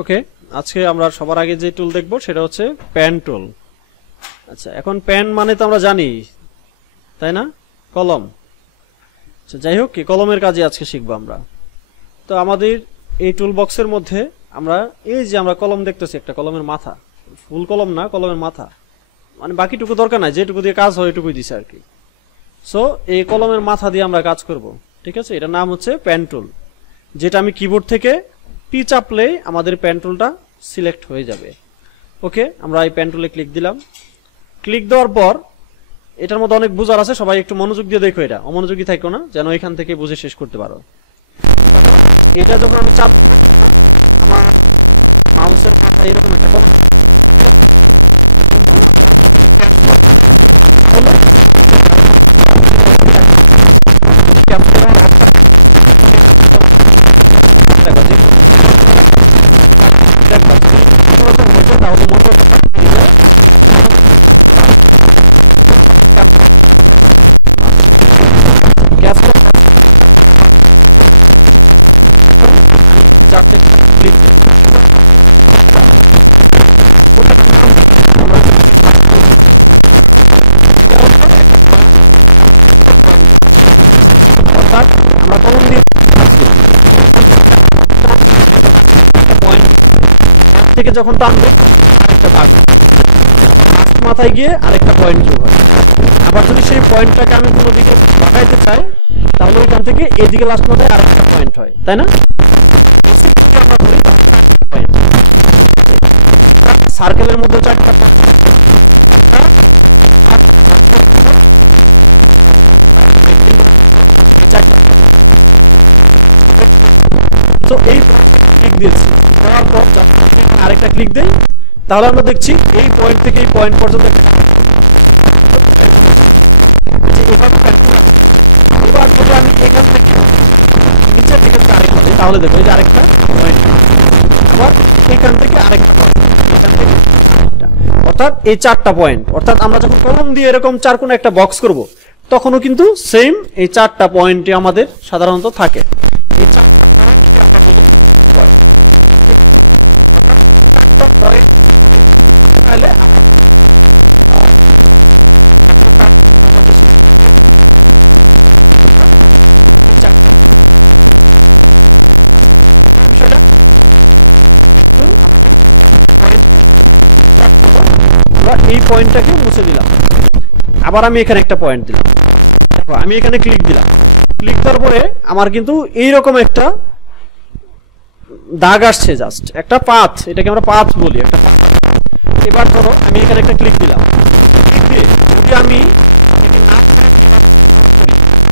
ওকে, আজকে আমরা সবার আগে যে টুল দেখব সেটা হচ্ছে পেন টুল। আচ্ছা, এখন পেন মানে তো আমরা জানি, তাই না? কলম। আচ্ছা, যাই হোক, কি কলমের কাজে আজকে শিখবো আমরা। তো আমাদের এই টুল বক্সের মধ্যে আমরা এই যে আমরা কলম দেখতেছি, একটা কলমের মাথা, ফুল কলম না, কলমের মাথা, মানে বাকিটুকু দরকার নাই, যেটুকু দিয়ে কাজ হয় ওইটুকুই দিছে আর কি। সো এই কলমের মাথা দিয়ে আমরা কাজ করব, ঠিক আছে? এটার নাম হচ্ছে পেন টুল, যেটা আমি কিবোর্ড থেকে পি চাপলে আমাদের পেন টুলটা সিলেক্ট হয়ে যাবে। ওকে, আমরা এই পেন টুলে ক্লিক দিলাম। ক্লিক দেওয়ার পর এটার মধ্যে অনেক বুঝার আছে, সবাই একটু মনোযোগ দিয়ে দেখো, এটা অমনোযোগী থাকো না, যেন এখান থেকে বুঝে শেষ করতে পারো। এটা যখন আমি চাপ, আমার মাউসের মাথা এরকম একটা থেকে যখন টানবো আরেকটা ভাগ মাথায় গিয়ে আরেকটা পয়েন্ট যোগ হয়। আবার যদি সেই পয়েন্টটাকে আমি কোনো দিকে বাড়াইতে চাই, তাহলে ওইখান থেকে এদিকে লাস্ট মাথায় আরেকটা পয়েন্ট হয়, তাই না? সার্কেলের মধ্যে চারটা তো এই ক্লিক দিয়েছি, দেওয়ার পর আরেকটা ক্লিক দেই, তাহলে আমরা দেখছি এই পয়েন্ট থেকে এই পয়েন্ট পর্যন্ত এবার যদি আমি এখান থেকে নিচের দিকে আরেকটা দিই, তাহলে দেখো এই যে আরেকটা পয়েন্ট, আবার এখান থেকে আরেকটা পয়েন্ট, এখান থেকে আরেকটা, অর্থাৎ এই চারটা পয়েন্ট। অর্থাৎ আমরা যখন কলম দিয়ে এরকম চার কোণে একটা বক্স করব, তখনও কিন্তু সেম এই চারটা পয়েন্টই আমাদের সাধারণত থাকে। এই চারটা পয়েন্টকে আমরা বলি পয়েন্ট। তাহলে বিষয়টা আমরা এই পয়েন্টটাকে মুছে দিলাম, আবার আমি এখানে একটা পয়েন্ট দিলাম, দেখো আমি এখানে ক্লিক দিলাম। ক্লিক দেওয়ার পরে আমার কিন্তু এইরকম একটা দাগ আসছে, জাস্ট একটা পাথ, এটাকে আমরা পাথ বলি, একটা পাথ। এবার ধরো আমি এখানে একটা ক্লিক দিলাম, ক্লিক দিয়ে যদি আমি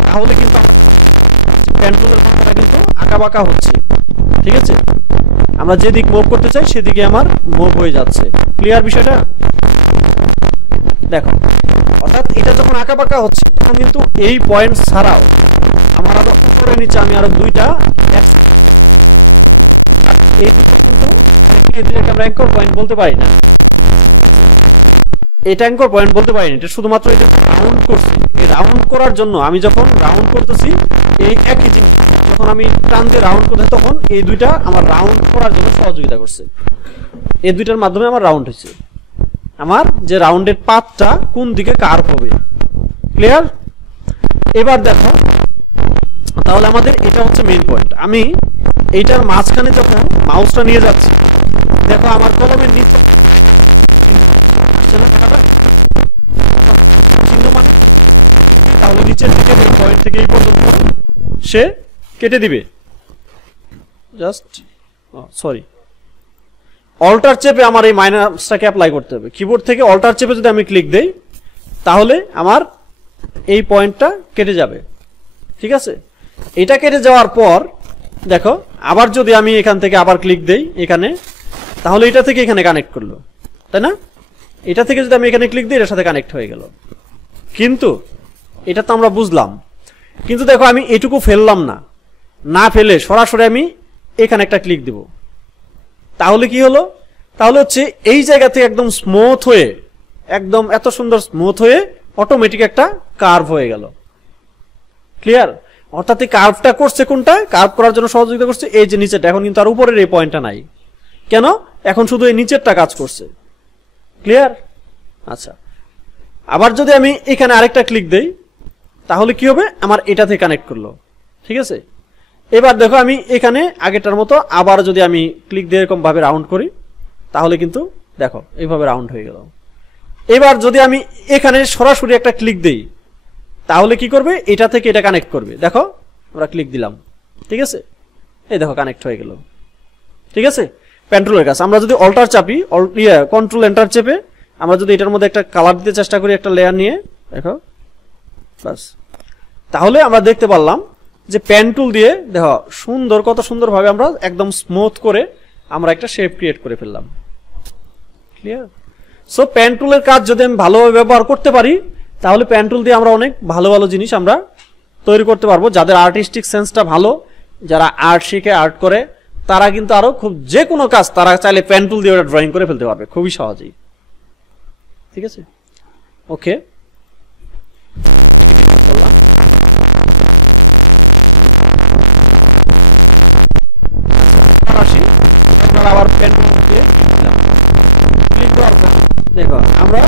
তাহলে কিন্তু পেন টুলের মাথাটা কিন্তু আঁকা বাঁকা হচ্ছে, ঠিক আছে? আমরা যেদিক মুভ করতে চাই সেদিকে আমার মুভ হয়ে যাচ্ছে। ক্লিয়ার বিষয়টা? দেখো, অর্থাৎ এটা যখন আঁকা বাঁকা হচ্ছে তখন কিন্তু এই পয়েন্ট ছাড়াও আমার আরো উপরে নিচে আমি আরো দুইটা এই দুটো কিন্তু এটাকে আমরা অ্যাঙ্কর পয়েন্ট বলতে পারি না, এটা অ্যাঙ্কর পয়েন্ট বলতে পারি না, এটা শুধুমাত্র এটা রাউন্ড করছি। এই রাউন্ড করার জন্য আমি যখন রাউন্ড করতেছি এই একই জিনিস যখন আমি টান দিয়ে রাউন্ড করতে, তখন এই দুইটা আমার রাউন্ড করার জন্য সহযোগিতা করছে। এই দুইটার মাধ্যমে আমার রাউন্ড হয়েছে, আমার যে রাউন্ডের পাথটা কোন দিকে কার্ভ হবে। ক্লিয়ার? এবার দেখো, তাহলে আমাদের এটা হচ্ছে মেইন পয়েন্ট। আমি এইটার মাঝখানে যখন মাউসটা নিয়ে যাচ্ছি, দেখো আমার কলমের নিচে তাহলে নিচের দিকে এই পয়েন্ট থেকে এই পর্যন্ত সে কেটে দিবে। জাস্ট সরি, অল্টার চেপে আমার এই মাইনাসটাকে অ্যাপ্লাই করতে হবে। কিবোর্ড থেকে অল্টার চেপে যদি আমি ক্লিক দেই, তাহলে আমার এই পয়েন্টটা কেটে যাবে, ঠিক আছে? এটা কেটে যাওয়ার পর দেখো, আবার যদি আমি এখান থেকে আবার ক্লিক দেই এখানে, তাহলে এটা থেকে এখানে কানেক্ট করলো, তাই না? এটা থেকে যদি আমি এখানে ক্লিক দিই, এটার সাথে কানেক্ট হয়ে গেল। কিন্তু এটা তো আমরা বুঝলাম, কিন্তু দেখো আমি এটুকু ফেললাম না, না ফেলে সরাসরি আমি এখানে একটা ক্লিক দিব, তাহলে কি হলো? তাহলে হচ্ছে এই জায়গা থেকে একদম স্মুথ হয়ে, একদম এত সুন্দর স্মুথ হয়ে অটোমেটিক একটা কার্ভ হয়ে গেল। ক্লিয়ার? অর্থাৎ এই কার্ভটা করছে কোনটা? কার্ভ করার জন্য সহযোগিতা করছে এই যে নিচেটা, এখন কিন্তু আর উপরের এই পয়েন্টটা নাই, কেন? এখন শুধু এই নিচেরটা কাজ করছে। ক্লিয়ার? আচ্ছা, আবার যদি আমি এখানে আরেকটা ক্লিক দেই তাহলে কি হবে? আমার এটা থেকে কানেক্ট করলো। ঠিক আছে, এবার দেখো আমি এখানে আগেরটার মতো আবার যদি আমি ক্লিক দিয়ে এরকম ভাবে রাউন্ড করি তাহলে কিন্তু দেখো এইভাবে রাউন্ড হয়ে গেল। এবার যদি আমি এখানে সরাসরি একটা ক্লিক দেই তাহলে কি করবে? এটা থেকে এটা কানেক্ট করবে। দেখো আমরা ক্লিক দিলাম, ঠিক আছে, এই দেখো কানেক্ট হয়ে গেল। ঠিক আছে, পেন টুলের কাজ। আমরা যদি অল্টার চাপি, কন্ট্রোল এন্টার চেপে আমরা যদি এটার মধ্যে একটা কালার দিতে চেষ্টা করি, একটা লেয়ার নিয়ে, দেখো বাস, তাহলে আমরা দেখতে পারলাম যে পেন টুল দিয়ে দেখো সুন্দর, কত সুন্দরভাবে আমরা একদম স্মুথ করে আমরা একটা শেপ ক্রিয়েট করে ফেললাম। ক্লিয়ার? সো পেন টুলের কাজ যদি আমি ভালোভাবে ব্যবহার করতে পারি তাহলে পেন টুল দিয়ে আমরা অনেক ভালো ভালো জিনিস আমরা তৈরি করতে পারবো। যাদের আর্টিস্টিক সেন্সটা ভালো, যারা আর্ট শিখে, আর্ট করে, তারা কিন্তু আরো খুব যে কোনো কাজ তারা চাইলে পেন টুল দিয়ে ওটা ড্রয়িং করে ফেলতে পারবে খুবই সহজেই। ঠিক আছে, ওকে, আবার পেন টুল দিয়ে ক্লিক দেওয়ার পর দেখো আমরা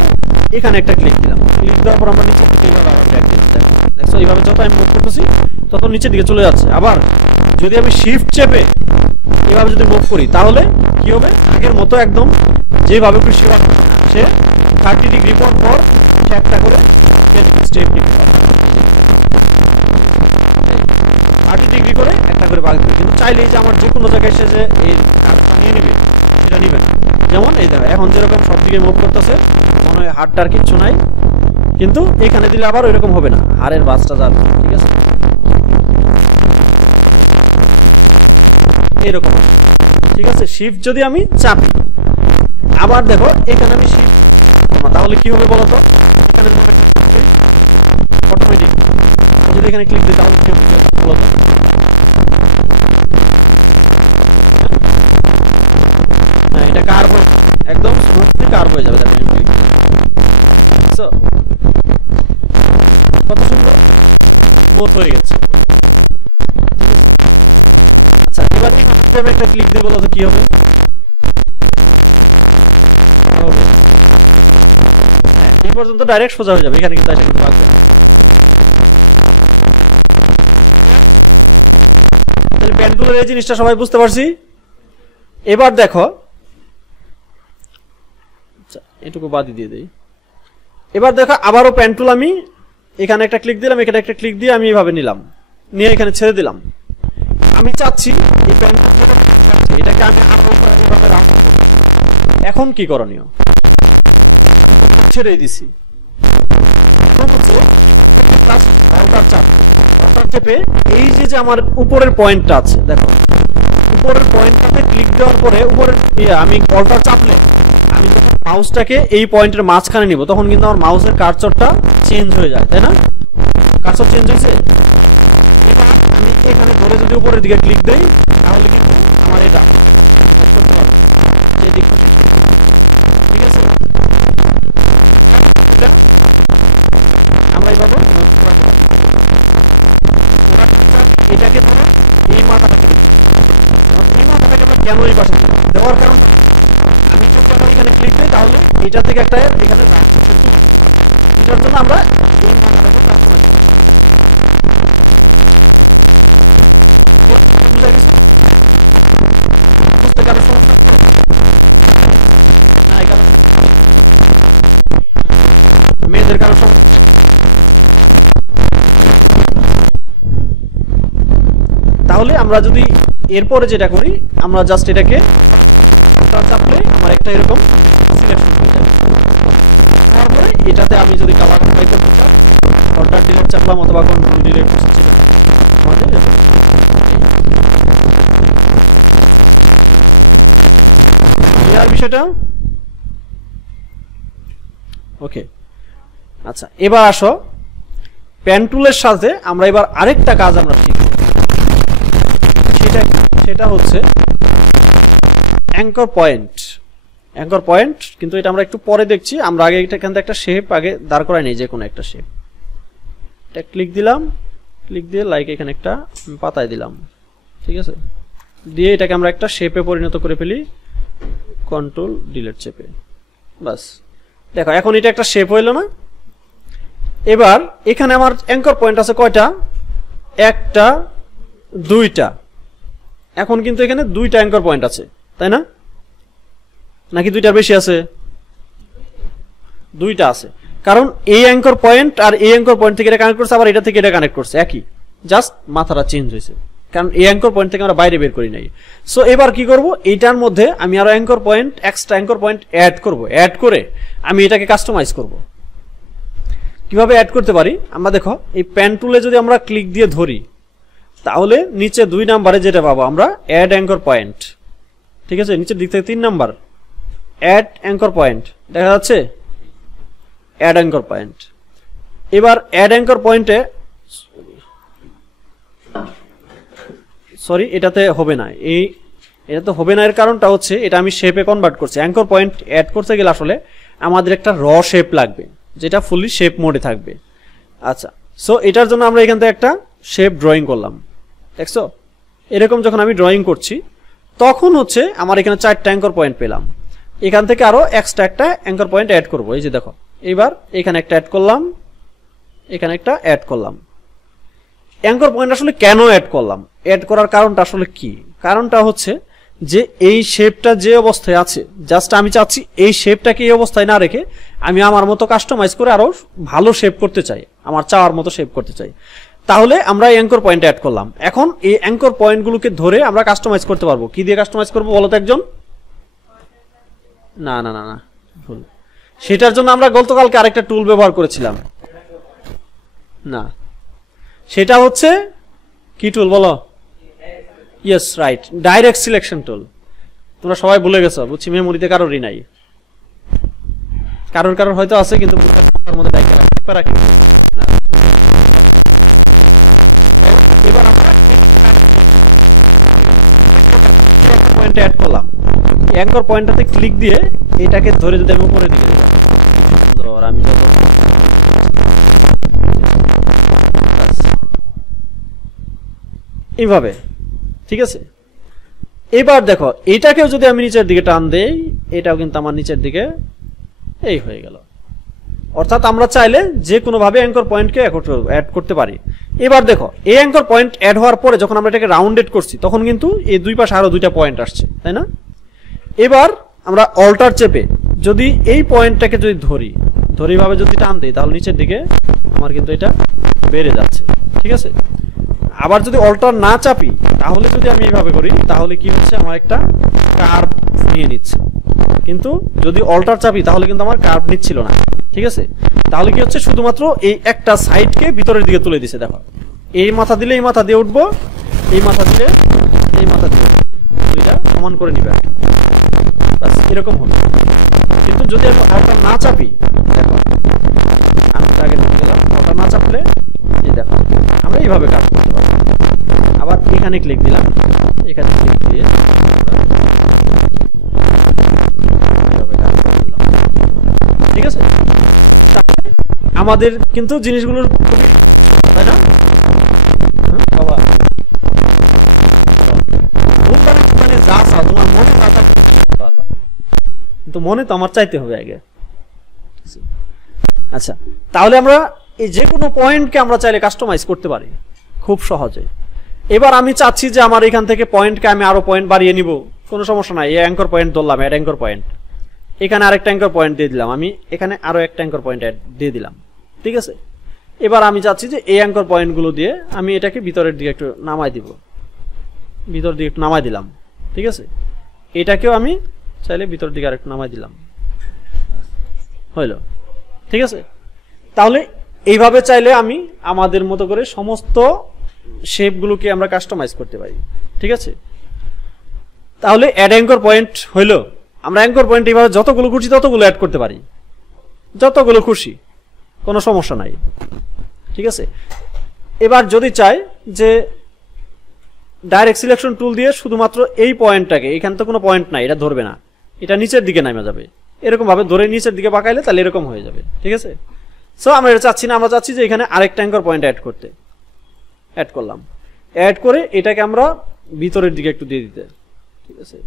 এখানে একটা ক্লিক দিলাম। ক্লিক দেওয়ার পর আমরা নিচে এইভাবে আবার ব্যাক দিচ্ছি। দেখো এইভাবে যত আমি মুভ করতেছি তত নিচের দিকে চলে যাচ্ছে। আবার যদি আমি শিফট চেপে এভাবে যদি মুভ করি তাহলে কি হবে? আগের মতো একদম যেভাবে খুশি সে 30 ডিগ্রি পর পর সে একটা করে স্টেপ নিতে পারে। 30 ডিগ্রি করে একটা করে বাগ দিবে। কিন্তু চাইলেই যে আমার যে কোনো জায়গায় এসে যে এই কাটটা নিয়ে নেবে সেটা নিবে না। যেমন এই দেখো এখন যেরকম সব দিকে মুভ করতেছে মনে হয় হাড়টার কিচ্ছু নাই, কিন্তু এখানে দিলে আবার ওইরকম হবে না, হাড়ের বাসটা যাবে। ঠিক আছে, এরকম। ঠিক আছে, শিফট যদি আমি চাপি, আবার দেখো এখানে আমি শিফট তাহলে কি হবে বলতো? এখানে অটোমেটিক যদি এখানে ক্লিক দিই তাহলে কি হবে বলতো? হ্যাঁ, এটা কার্ভ হয়ে একদম স্মুথলি কার্ভ হয়ে যাবে। দেখো আমি ক্লিক দিই, সো কত সুন্দর স্মুথ হয়ে গেছে। আচ্ছা, এবার আমি একটা ক্লিক দিয়ে বলতো কি হবে? হ্যাঁ, এই পর্যন্ত ডাইরেক্ট সোজা হয়ে যাবে, এখানে কিন্তু এটা কিন্তু থাকবে না। তাহলে পেন টুলের এই জিনিসটা সবাই বুঝতে পারছি। এবার দেখো, আচ্ছা এটুকু বাদই দিয়ে দেই। এবার দেখো আবারও পেন টুল আমি এখানে একটা ক্লিক দিলাম, এখানে একটা ক্লিক দিয়ে আমি এইভাবে নিলাম, নিয়ে এখানে ছেড়ে দিলাম। আমি চাচ্ছি এই পেন টুল এটাকে আমি আরো এইভাবে রাউন্ড করব। এখন কি করণীয়? ছেড়ে দিছি। এখন হচ্ছে অল্টার চাপ, অল্টার চেপে এই যে আমার উপরের পয়েন্টটা আছে, দেখো উপরের পয়েন্টটাতে ক্লিক দেওয়ার পরে উপরের আমি অল্টার চাপলে আমি যখন মাউসটাকে এই পয়েন্টের মাঝখানে নিব তখন কিন্তু আমার মাউসের কার্সরটা চেঞ্জ হয়ে যায়, তাই না? কার্সর চেঞ্জ হয়েছে। আমি এখানে ধরে যদি উপরের দিকে ক্লিক দেই তাহলে কিন্তু আমার এটা করতে পারবে এদিক। ঠিক আছে, আমরা এইভাবে এটাকে ধরো এই মাথাটাকে এই মাথাটাকে আমরা কেন এই পাশে দেওয়ার কারণ আমি যদি এখানে ক্লিক দিই তাহলে এটা থেকে একটা এখানে এটার জন্য আমরা এই মাথাটাকে বুঝতে কারো সমস্যা না, এখানে মেয়েদের কারো সমস্যা। তাহলে আমরা যদি এরপরে যেটা করি আমরা জাস্ট এটাকে চাপলে আমার একটা এরকম সিলেকশন হয়ে যাবে। তারপরে এটাতে আমি যদি কালার অ্যাপ্লাই করতে চাই অল্টার ডিলিট চাপলাম অথবা কন্ট্রোল ডিলিট যেটা আমাদের ক্লিয়ার বিষয়টা। ওকে, আচ্ছা এবার আসো পেন টুলের সাথে আমরা এবার আরেকটা কাজ আমরা শিখব, সেটা হচ্ছে অ্যাঙ্কর পয়েন্ট। অ্যাঙ্কর পয়েন্ট কিন্তু এটা আমরা একটু পরে দেখছি, আমরা আগে এখান থেকে একটা শেপ আগে দাঁড় করাই নেই, যে কোনো একটা শেপ। এটা ক্লিক দিলাম, ক্লিক দিয়ে লাইক এখানে একটা পাতায় দিলাম। ঠিক আছে, দিয়ে এটাকে আমরা একটা শেপে পরিণত করে ফেলি। কন্ট্রোল ডিলিট চেপে, বাস দেখো এখন এটা একটা শেপ হইল না। এবার এখানে আমার অ্যাঙ্কর পয়েন্ট আছে কয়টা, একটা দুইটা, এখন কিন্তু এখানে দুইটা অ্যাঙ্কর পয়েন্ট আছে তাই না, নাকি দুইটার বেশি আছে, দুইটা আছে, কারণ এই অ্যাঙ্কর পয়েন্ট আর এই অ্যাঙ্কর পয়েন্ট থেকে এটা কানেক্ট করছে, আবার এটা থেকে এটা কানেক্ট করছে, একই, জাস্ট মাথাটা চেঞ্জ হয়েছে, কারণ এই অ্যাঙ্কর পয়েন্ট থেকে আমরা বাইরে বের করি নাই। সো এবার কি করব, এইটার মধ্যে আমি আরো anchor point, extra anchor point add করব, অ্যাড করে আমি এটাকে কাস্টমাইজ করব। কিভাবে অ্যাড করতে পারি আমরা দেখো, এই পেন টুলে যদি আমরা ক্লিক দিয়ে ধরি তাহলে নিচে 2 নম্বরে যেটা পাবো আমরা অ্যাড অ্যাঙ্কর পয়েন্ট, ঠিক আছে, নিচের দিক থেকে 3 নাম্বার অ্যাড অ্যাঙ্কর পয়েন্ট দেখা যাচ্ছে, অ্যাড অ্যাঙ্কর পয়েন্ট। এবার অ্যাড অ্যাঙ্কর পয়েন্টে সরি এটাতে হবে না, এটাতে হবে না, এর কারণটা হচ্ছে এটা আমি শেপে কনভার্ট করছি। অ্যাঙ্কর পয়েন্ট অ্যাড করতে গেলে আসলে আমাদের একটা র শেপ লাগবে যেটা ফুললি শেপ মোডে থাকবে। আচ্ছা, সো এটার জন্য আমরা এখান থেকে একটা শেপ ড্রয়িং করলাম, দেখছো, এরকম যখন আমি ড্রয়িং করছি তখন হচ্ছে আমার এখানে 4টা অ্যাঙ্কর পয়েন্ট পেলাম, এখান থেকে আরো এক্সট্রা একটা অ্যাঙ্কর পয়েন্ট অ্যাড করব। এই যে দেখো, এবার এখানে একটা অ্যাড করলাম, এখানে একটা অ্যাড করলাম। অ্যাঙ্কর পয়েন্ট আসলে কেন অ্যাড করলাম, অ্যাড করার কারণটা আসলে কি, কারণটা হচ্ছে যে এই শেপটা যে অবস্থায় আছে, জাস্ট আমি চাচ্ছি এই শেপটাকে এই অবস্থায় না রেখে আমি আমার মতো কাস্টমাইজ করে আরো ভালো শেপ করতে চাই, আমার চাওয়ার মতো শেপ করতে চাই, তাহলে আমরা অ্যাঙ্কর পয়েন্ট অ্যাড করলাম। এখন এই অ্যাঙ্কর পয়েন্টগুলোকে ধরে আমরা কাস্টমাইজ করতে পারবো, কি দিয়ে কাস্টমাইজ করবো বলো তো একজন, না না না না ভুল, সেটার জন্য আমরা গতকালকে আরেকটা টুল ব্যবহার করেছিলাম, না সেটা হচ্ছে কি টুল বলো, yes right, direct selection tool. তোমরা সবাই ভুলে গেছো বুঝছি, মেমোরিতে কারোরই নাই, কারোর হয়তো আছে কিন্তু তার মধ্যে রাখি না। এবার আমরা পয়েন্ট অ্যাড করলাম, অ্যাঙ্কর পয়েন্টটাতে ক্লিক দিয়ে এটাকে ধরে যদি আমি উপরে দিকে দিলাম, আমি যত এইভাবে, ঠিক আছে। এবার দেখো এটাকেও যদি আমি নিচের দিকে টান দেই, এটাও কিন্তু আমার নিচের দিকে এই হয়ে গেল, অর্থাৎ আমরা চাইলে যে কোনো ভাবে অ্যাঙ্কর পয়েন্টকে অ্যাড করতে পারি। এবার দেখো এই অ্যাঙ্কর পয়েন্ট অ্যাড হওয়ার পরে যখন আমরা এটাকে রাউন্ডেড করছি তখন কিন্তু এই দুই পাশে আরো 2টা পয়েন্ট আসছে, তাই না। এবার আমরা অল্টার চেপে যদি এই পয়েন্টটাকে যদি ধরি ভাবে যদি টান দিই তাহলে নিচের দিকে আমার কিন্তু এটা বেড়ে যাচ্ছে, ঠিক আছে। আবার যদি অল্টার না চাপি তাহলে যদি আমি এইভাবে করি তাহলে কি হচ্ছে, আমার একটা কার্ভ নিয়ে নিচ্ছে, কিন্তু যদি অল্টার চাপি তাহলে কিন্তু আমার কার্ভ নিচ্ছিল না, ঠিক আছে। তাহলে কি হচ্ছে, শুধুমাত্র এই একটা সাইডকে ভিতরের দিকে তুলে দিছে, দেখো এই মাথা দিলে এই মাথা দিয়ে উঠবো, এই মাথা দিলে এই মাথা দিয়ে দুইটা সমান করে নিবে, বাস এরকম হলো। কিন্তু যদি আমি অল্টার না চাপি, দেখো আমি আগে গেলাম, অল্টার না চাপলে এই দেখো আমরা এইভাবে কাজ করতে পারবো। আবার এখানে ক্লিক দিলাম, এখানে ক্লিক দিয়ে ঠিক আছে, আমাদের কিন্তু জিনিসগুলোর তাই না বাবা, মানে যা চাও তোমার মনে না থাকতে পারবা, কিন্তু মনে তো আমার চাইতে হবে আগে। আচ্ছা, তাহলে আমরা এই যে কোনো পয়েন্টকে আমরা চাইলে কাস্টমাইজ করতে পারি খুব সহজে। এবার আমি চাচ্ছি যে আমার এখান থেকে পয়েন্টকে আমি আরো পয়েন্ট বাড়িয়ে নিব, কোনো সমস্যা নাই, এই অ্যাঙ্কর পয়েন্ট ধরলাম, অ্যাড অ্যাঙ্কর পয়েন্ট, এখানে আরেকটা অ্যাঙ্কর পয়েন্ট দিয়ে দিলাম, আমি এখানে আরো একটা অ্যাঙ্কর পয়েন্ট অ্যাড দিয়ে দিলাম, ঠিক আছে। এবার আমি চাচ্ছি যে এই অ্যাঙ্কর পয়েন্টগুলো দিয়ে আমি এটাকে ভিতরের দিকে একটু নামাই দিব, ভিতরের দিকে একটু নামাই দিলাম, ঠিক আছে। এটাকেও আমি চাইলে ভিতরের দিকে আরেকটু নামাই দিলাম, হইল, ঠিক আছে। তাহলে এইভাবে চাইলে আমি আমাদের মতো করে সমস্ত শেপগুলোকে আমরা কাস্টমাইজ করতে পারি, ঠিক আছে। তাহলে অ্যাড অ্যাঙ্কর পয়েন্ট হইল, আমরা অ্যাঙ্কর পয়েন্ট এইভাবে যতগুলো খুশি ততগুলো অ্যাড করতে পারি, যতগুলো খুশি, কোনো সমস্যা নাই, ঠিক আছে। এবার যদি চাই যে ডাইরেক্ট সিলেকশন টুল দিয়ে শুধুমাত্র এই পয়েন্টটাকে, এখানে তো কোনো পয়েন্ট নাই, এটা ধরবে না, এটা নিচের দিকে নামে যাবে, এরকম ভাবে ধরে নিচের দিকে পাকাইলে তাহলে এরকম হয়ে যাবে, ঠিক আছে। সো আমরা এটা চাচ্ছি না, আমরা চাচ্ছি যে এখানে আরেকটা অ্যাঙ্কর পয়েন্ট অ্যাড করতে, অ্যাড করলাম, অ্যাড করে এটাকে আমরা ভিতরের দিকে একটু দিয়ে দিতে, ঠিক আছে,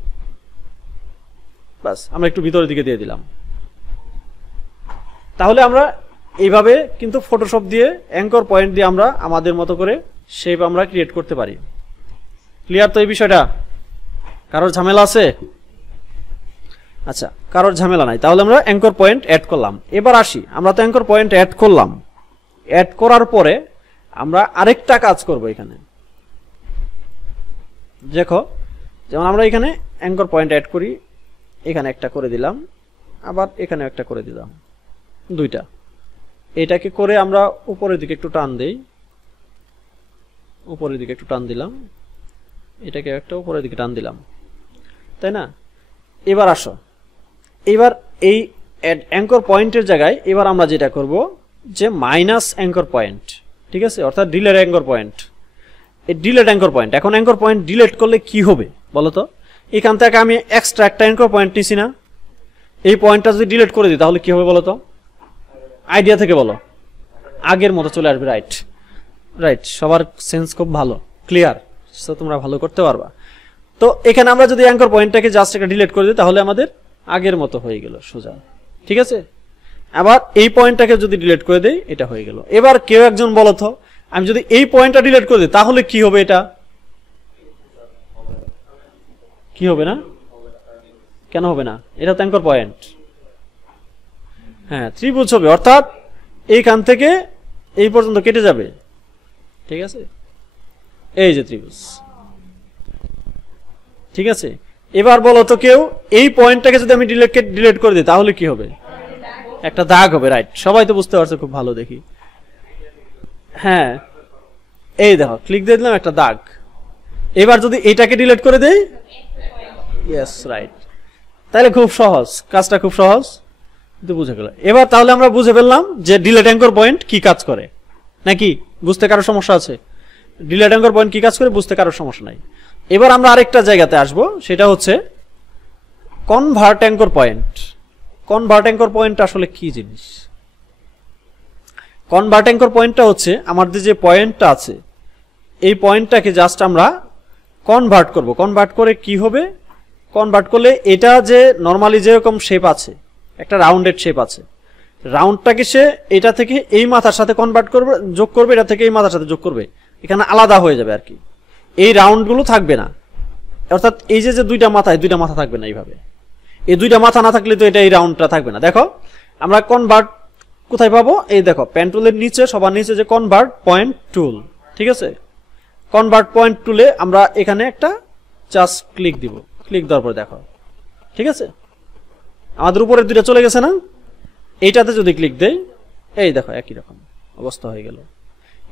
বাস আমরা একটু ভিতরের দিকে দিয়ে দিলাম। তাহলে আমরা এইভাবে কিন্তু ফটোশপ দিয়ে অ্যাঙ্কর পয়েন্ট দিয়ে আমরা আমাদের মতো করে শেপ আমরা ক্রিয়েট করতে পারি। ক্লিয়ার তো এই বিষয়টা? কারোর ঝামেলা আছে? আচ্ছা, কারোর ঝামেলা নাই। তাহলে আমরা অ্যাঙ্কর পয়েন্ট অ্যাড করলাম। এবার আসি, আমরা তো অ্যাঙ্কর পয়েন্ট অ্যাড করলাম। অ্যাড করার পরে আমরা আরেকটা কাজ করব এখানে। দেখো, যেমন আমরা এখানে অ্যাঙ্কর পয়েন্ট অ্যাড করি, এখানে একটা করে দিলাম, আবার এখানে একটা করে দিলাম, দুইটা। এটাকে করে আমরা উপরের দিকে একটু টান দেই, উপরের দিকে একটু টান দিলাম, এটাকে একটা উপরের দিকে টান দিলাম, তাই না? এবার আসো, এবার এই অ্যাঙ্কর পয়েন্টের জায়গায় এবার আমরা যেটা করব যে মাইনাস অ্যাঙ্কর পয়েন্ট, ঠিক আছে, অর্থাৎ ডিলেট অ্যাঙ্কর পয়েন্ট। এই ডিলেট অ্যাঙ্কর পয়েন্ট, এখন অ্যাঙ্কর পয়েন্ট ডিলেট করলে কি হবে বলো তো? এখান থেকে আমি এক্সট্রা একটা অ্যাঙ্কর পয়েন্ট নিছি না, এই পয়েন্টটা যদি ডিলেট করে দিই তাহলে কি হবে বলো তো? আইডিয়া থেকে বলো। আগের মতো চলে আসবে। রাইট রাইট, সবার সেন্স খুব ভালো, ক্লিয়ার, সো তোমরা ভালো করতে পারবা। তো এখানে আমরা যদি অ্যাঙ্কর পয়েন্টটাকে জাস্ট একটা ডিলিট করে দিই তাহলে আমাদের আগের মতো হয়ে গেল সোজা, ঠিক আছে। আবার এই পয়েন্টটাকে যদি ডিলিট করে দেই এটা হয়ে গেল। এবার কেউ একজন বলো তো, আমি যদি এই পয়েন্টটা ডিলিট করে দিই তাহলে কি হবে? এটা কি হবে না? কেন হবে না? এটা তো অ্যাঙ্কর পয়েন্ট। হ্যাঁ, ত্রিভুজ হবে, অর্থাৎ এইখান থেকে এই পর্যন্ত কেটে যাবে, ঠিক আছে, এই যে ত্রিভুজ, ঠিক আছে। এবার বলো তো কেউ, এই পয়েন্টটাকে যদি আমি ডিলিট করে দিই তাহলে কি হবে? একটা দাগ হবে। রাইট, সবাই তো বুঝতে পারছে খুব ভালো, দেখি। হ্যাঁ, এই দেখো, ক্লিক দিয়ে দিলাম, একটা দাগ। এবার যদি এটাকে ডিলিট করে দেই, ইয়েস রাইট, তাহলে খুব সহজ, কাজটা খুব সহজ, কিন্তু বুঝে গেল। এবার তাহলে আমরা বুঝে ফেললাম যে ডিলিট অ্যাঙ্কর পয়েন্ট কি কাজ করে, নাকি বুঝতে কারো সমস্যা আছে? ডিলিট অ্যাঙ্কর পয়েন্ট কি কাজ করে বুঝতে কারো সমস্যা নাই। এবার আমরা আরেকটা জায়গাতে আসবো, সেটা হচ্ছে convert anchor point. Convert anchor point আসলে কি জিনিস? কনভার্ট অ্যাঙ্কর পয়েন্টটা হচ্ছে আমাদের যে পয়েন্টটা আছে এই পয়েন্টটাকে জাস্ট আমরা কনভার্ট করব। কনভার্ট করে কি হবে? কনভার্ট করলে এটা যে নর্মালি যেরকম শেপ আছে, একটা রাউন্ডেড শেপ আছে, রাউন্ডটাকে সে এটা থেকে এই মাথার সাথে কনভার্ট করবে, যোগ করবে, এটা থেকে এই মাথার সাথে যোগ করবে, এখানে আলাদা হয়ে যাবে আর কি। এই রাউন্ডগুলো থাকবে না, অর্থাৎ এই যে দুইটা মাথা থাকবে না এইভাবে। এই দুইটা মাথা না থাকলে তো এটা এই রাউন্ডটা থাকবে না। দেখো আমরা কনভার্ট কোথায় পাবো? এই দেখো, পেন টুলের নিচে, সবার নিচে যে কনভার্ট পয়েন্ট টুল, ঠিক আছে। কনভার্ট পয়েন্ট টুলে আমরা এখানে একটা জাস্ট ক্লিক দিব, ক্লিক দেওয়ার পরে দেখো, ঠিক আছে, আমাদের উপরের দুইটা চলে গেছে না? এইটাতে যদি ক্লিক দেই, এই দেখো একই রকম অবস্থা হয়ে গেল।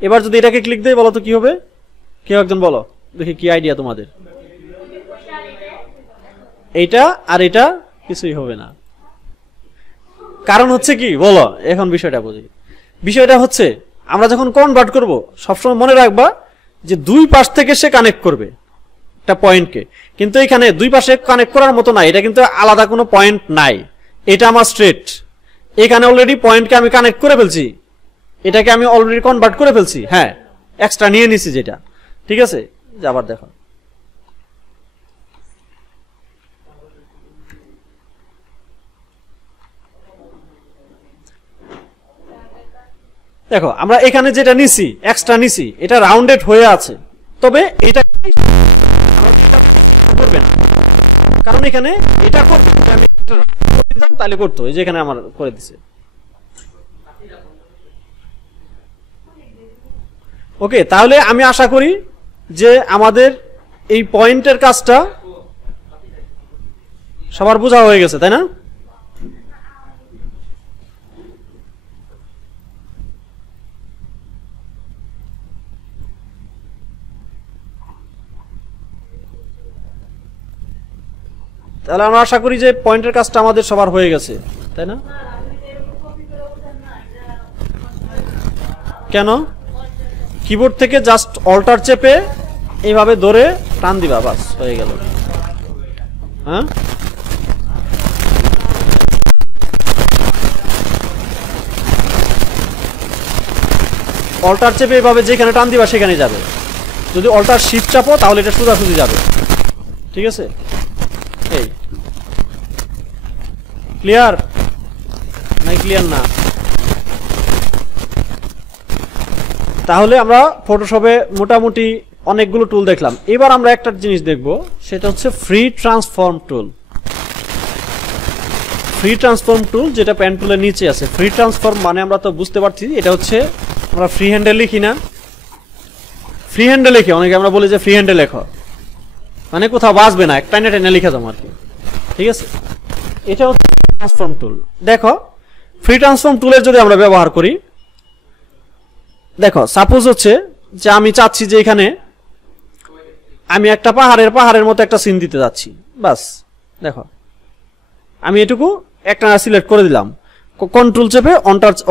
এবার যদি এটাকে ক্লিক দেই বলো তো কি হবে? কেউ একজন বলো দেখি, কি আইডিয়া তোমাদের? এইটা আর এটা কিছুই হবে না। কারণ হচ্ছে কি বলো, এখন বিষয়টা বুঝি। বিষয়টা হচ্ছে আমরা যখন কনভার্ট করব সবসময় মনে রাখবা যে দুই পাশ থেকে সে কানেক্ট করবে একটা পয়েন্টকে, কিন্তু এখানে দুই পাশে কানেক্ট করার মতো নাই, এটা কিন্তু আলাদা কোনো পয়েন্ট নাই, এটা আমার স্ট্রেট। এখানে অলরেডি পয়েন্টকে আমি কানেক্ট করে ফেলছি, এটাকে আমি অলরেডি কনভার্ট করে ফেলছি, হ্যাঁ, এক্সট্রা নিয়ে নিছি যেটা, ঠিক আছে। আবার দেখো, দেখো আমরা এখানে যেটা নিছি, এক্সট্রা নিছি, এটা রাউন্ডেড হয়ে আছে, তবে এটা করবে না, কারণ এখানে এটা করবে, আমি দিতাম তাহলে করতো, এই যে এখানে আমার করে দিছে। ওকে, তাহলে আমি আশা করি যে আমাদের এই পয়েন্টের কাজটা সবার বোঝা হয়ে গেছে, তাই না? তাহলে আমরা আশা করি যে পয়েন্টের কাজটা আমাদের সবার হয়ে গেছে, তাই না? কেন? কিবোর্ড থেকে জাস্ট অল্টার চেপে এইভাবে ধরে টান দিবা, বাস হয়ে গেল। হ্যাঁ, অল্টার চেপে এইভাবে যেখানে টান দিবা সেখানে যাবে। যদি অল্টার শিফট চাপো তাহলে এটা সোজাসুজি যাবে, ঠিক আছে। এই ক্লিয়ার নাই? ক্লিয়ার না? তাহলে আমরা ফটোশপে মোটামুটি অনেকগুলো টুল দেখলাম। এবার আমরা একটা জিনিস দেখব, সেটা হচ্ছে ফ্রি ট্রান্সফর্ম টুল। ফ্রি ট্রান্সফর্ম টুল যেটা পেন টুলের নিচে আছে। ফ্রি ট্রান্সফর্ম মানে আমরা তো বুঝতে পারছি, এটা হচ্ছে আমরা ফ্রি হ্যান্ডে লিখি না, ফ্রি হ্যান্ডে লিখি, অনেকে আমরা বলি যে ফ্রি হ্যান্ডে লেখো, মানে কোথাও বাজবে না, একটা টেনে লিখে যাবো আর কি। ঠিক আছে, এটা হচ্ছে ট্রান্সফর্ম টুল। দেখো ফ্রি ট্রান্সফর্ম টুলের যদি আমরা ব্যবহার করি, দেখো সাপোজ হচ্ছে যে আমি চাচ্ছি যে এখানে আমি একটা পাহাড়ের মতো একটা সিন দিতে যাচ্ছি, বাস দেখো আমি এটুকু একটা সিলেক্ট করে দিলাম, কন্ট্রোল চেপে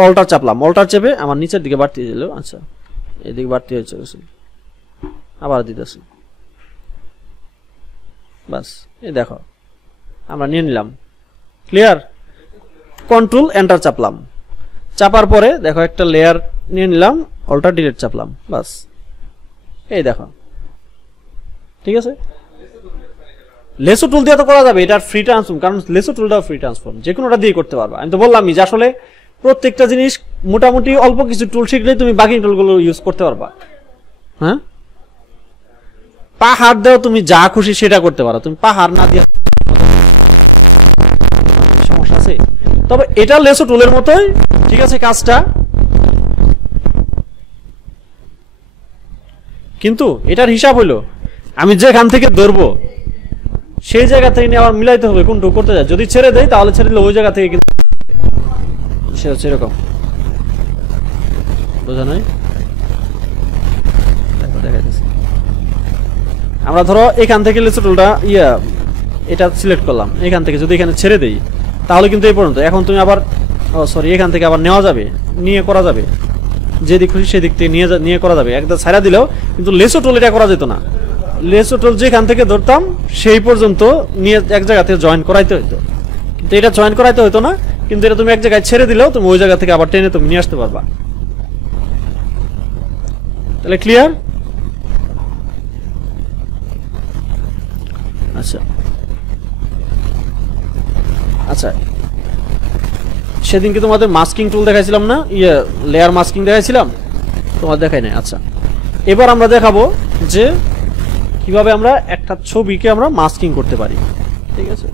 অল্টার চাপলাম, অল্টার চেপে আমার নিচের দিকে বাড়তি দিল, আচ্ছা এদিকে বাড়তি হয়েছে, আবার দিতেছি, বাস এই দেখো আমরা নিয়ে নিলাম। ক্লিয়ার? কন্ট্রোল এন্টার চাপলাম, চাপার পরে দেখো একটা লেয়ার নিয়ে নিলাম, অল্টার ডিলিট চাপলাম, বাস এই দেখো। ঠিক আছে, লেসো টুল দিয়ে তো করা যাবে, এটা ফ্রি ট্রান্সফর্ম, কারণ লেসো টুলটাও ফ্রি ট্রান্সফর্ম, যে কোনোটা দিয়ে করতে পারবা। আমি তো বললামই যে আসলে প্রত্যেকটা জিনিস মোটামুটি অল্প কিছু টুল শিখলেই তুমি বাকি টুলগুলো ইউজ করতে পারবা। হ্যাঁ, পাহাড় দেও তুমি যা খুশি সেটা করতে পারো, তুমি পাহাড় না দিয়ে সমস্যা আছে। তবে এটা লেসো টুলের মতোই, ঠিক আছে কাজটা, কিন্তু এটার হিসাব হইলো আমি যেখান থেকে ধরবো সেই জায়গা থেকে নিয়ে আবার মিলাইতে হবে কোনটু করতে যায়। যদি ছেড়ে দেয় তাহলে ছেড়ে দিলে ওই জায়গা থেকে কিন্তু সে হচ্ছে এরকম, বোঝা নাই? দেখাইতেছি, আমরা ধরো এখান থেকে লেসো টুলটা এটা সিলেক্ট করলাম, এখান থেকে যদি এখানে ছেড়ে দেই তাহলে কিন্তু এই পর্যন্ত। এখন তুমি আবার এখান থেকে আবার নেওয়া যাবে, নিয়ে করা যাবে, যেদিক খুশি সেদিক থেকে নিয়ে করা যাবে, একদম ছাড়া দিলেও। কিন্তু লেসো টুল এটা করা যেত না, লেসো টুল যেখান থেকে ধরতাম সেই পর্যন্ত নিয়ে এক জায়গা থেকে জয়েন করাইতে হইতো, কিন্তু এটা জয়েন করাইতে হইতো না। কিন্তু এটা তুমি এক জায়গায় ছেড়ে দিলেও তুমি ওই জায়গা থেকে আবার টেনে তুমি নিয়ে আসতে পারবা। তাহলে ক্লিয়ার? আচ্ছা আচ্ছা, সেদিনকে তোমাদের মাস্কিং টুল দেখাইছিলাম না, লেয়ার মাস্কিং দেখাইছিলাম, তোমার দেখাই নাই। আচ্ছা, এবার আমরা দেখাবো যে কিভাবে আমরা একটা ছবিকে আমরা মাস্কিং করতে পারি। ঠিক আছে,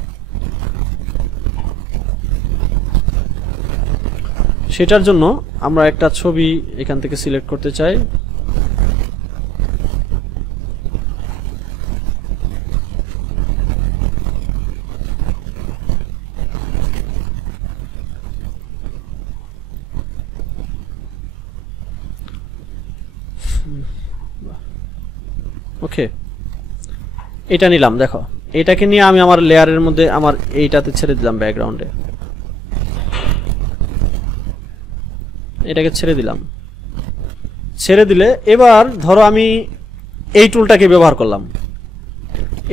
সেটার জন্য আমরা একটা ছবি এখান থেকে সিলেক্ট করতে চাই। ওকে, এটা নিলাম, দেখো এটাকে নিয়ে আমি আমার লেয়ারের মধ্যে আমার এইটাতে ছেড়ে দিলাম, ব্যাকগ্রাউন্ডে এটাকে ছেড়ে দিলাম। ছেড়ে দিলে এবার ধরো আমি এই টুলটাকে ব্যবহার করলাম,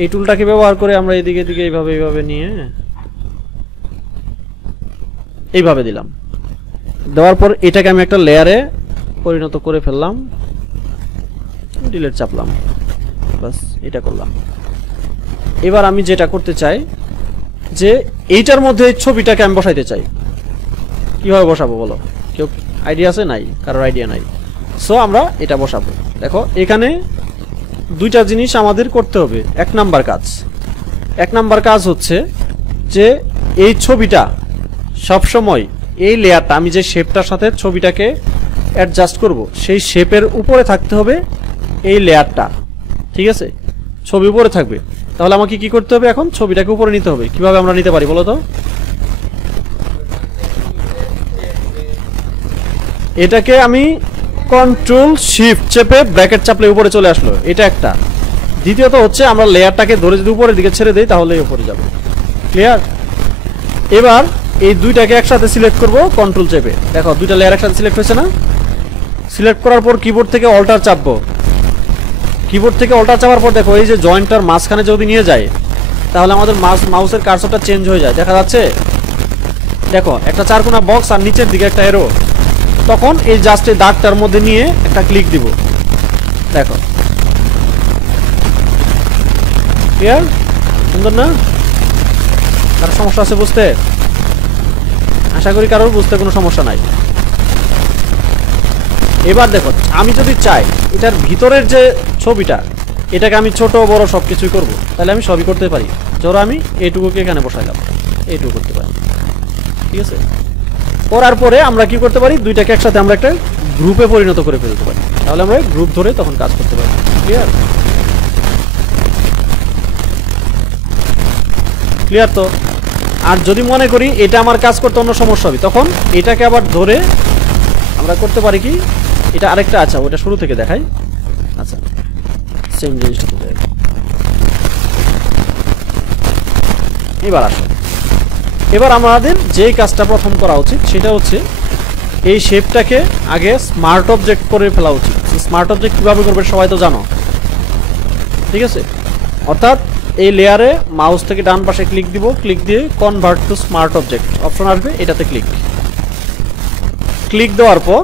এই টুলটাকে ব্যবহার করে আমরা এদিকে এদিকে এইভাবে নিয়ে এইভাবে দিলাম। দেওয়ার পর এটাকে আমি একটা লেয়ারে পরিণত করে ফেললাম, ডিলিট চাপলাম, বাস এটা করলাম। এবার আমি যেটা করতে চাই যে এইটার মধ্যে ছবিটাকে আমি বসাইতে চাই, কিভাবে বসাবো বলো? কেউ আইডিয়া আছে? নাই, কারোর আইডিয়া নাই। সো আমরা এটা বসাবো। দেখো এখানে দুইটা জিনিস আমাদের করতে হবে। এক নাম্বার কাজ হচ্ছে যে এই ছবিটা সবসময় এই লেয়ারটা, আমি যে শেপটার সাথে ছবিটাকে অ্যাডজাস্ট করব সেই শেপের উপরে থাকতে হবে এই লেয়ারটা। ঠিক আছে, ছবি উপরে থাকবে। তাহলে আমাকে কি করতে হবে? এখন ছবিটাকে উপরে নিতে হবে। কিভাবে আমরা নিতে পারি বলো তো? এটাকে আমি কন্ট্রোল শিফট চেপে ব্র্যাকেট চাপলে উপরে চলে আসলো, এটা একটা। দ্বিতীয়ত হচ্ছে আমরা লেয়ারটাকে ধরে যদি উপরের দিকে ছেড়ে দেই তাহলে উপরে যাবে। ক্লিয়ার? এবার এই দুইটাকে একসাথে সিলেক্ট করব কন্ট্রোল চেপে। দেখো দুইটা লেয়ার একসাথে সিলেক্ট হয়েছে না? সিলেক্ট করার পর কিবোর্ড থেকে অল্টার চাপবো। কিবোর্ড থেকে অল্টার চাপার পর দেখো এই যে জয়েন্টটার মাঝখানে যদি নিয়ে যায় তাহলে আমাদের মাউসের কার্সরটা চেঞ্জ হয়ে যায়। দেখা যাচ্ছে? দেখো একটা চারকোনা বক্স আর নিচের দিকে একটা এরো। তখন এই জাস্ট এই দাগটার মধ্যে নিয়ে একটা ক্লিক দিব। দেখো ক্লিয়ার? সুন্দর না? কার সমস্যা আছে বুঝতে? আশা করি কারোর বুঝতে কোনো সমস্যা নাই। এবার দেখো আমি যদি চাই এটার ভিতরের যে ছবিটা এটাকে আমি ছোট বড় সব কিছুই করবো, তাহলে আমি সবই করতে পারি। ধরো আমি এইটুকুকে এখানে বসাইলাম, এইটুকু করতে পারি, ঠিক আছে। করার পরে আমরা কি করতে পারি, দুইটাকে একসাথে আমরা একটা গ্রুপে পরিণত করে ফেলতে পারি, তাহলে আমরা গ্রুপ ধরে তখন কাজ করতে পারি। ক্লিয়ার? ক্লিয়ার তো? আর যদি মনে করি এটা আমার কাজ করতে অন্য সমস্যা হবে, তখন এটাকে আবার ধরে আমরা করতে পারি কি, এটা আরেকটা, আচ্ছা ওটা শুরু থেকে দেখাই। আচ্ছা সেম জিনিসটা তো এবার আসো। এবার আমাদের যেই কাজটা প্রথম করা উচিত সেটা হচ্ছে এই শেপটাকে আগে স্মার্ট অবজেক্ট করে ফেলা উচিত। স্মার্ট অবজেক্ট কিভাবে করবে সবাই তো জানো, ঠিক আছে। অর্থাৎ এই লেয়ারে মাউস থেকে ডান পাশে ক্লিক দিব, ক্লিক দিয়ে convert to smart object option আসবে, এটাতে ক্লিক। ক্লিক দেওয়ার পর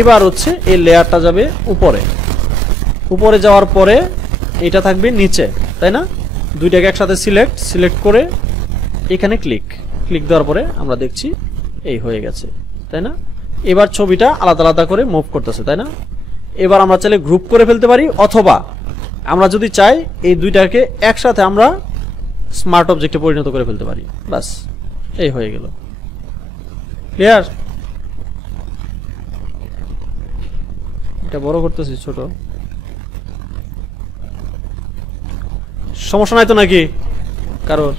এবার হচ্ছে এই লেয়ারটা যাবে উপরে, উপরে যাওয়ার পরে এটা থাকবে নিচে, তাই না। দুইটাকে একসাথে সিলেক্ট করে এখানে ক্লিক দেওয়ার পরে আমরা দেখছি এই হয়ে গেছে, তাই না। এবার ছবিটা আলাদা আলাদা করে মুভ করতেছে, তাই না। এবার আমরা চাইলে গ্রুপ করে ফেলতে পারি, অথবা আমরা যদি চাই এই দুইটাকে একসাথে আমরা স্মার্ট অবজেক্টে পরিণত করে ফেলতে পারি। বাস এই হয়ে গেল। ক্লিয়ার? এটা বড় করতেছি, ছোট সমস্যা নাই তো নাকি কারোর?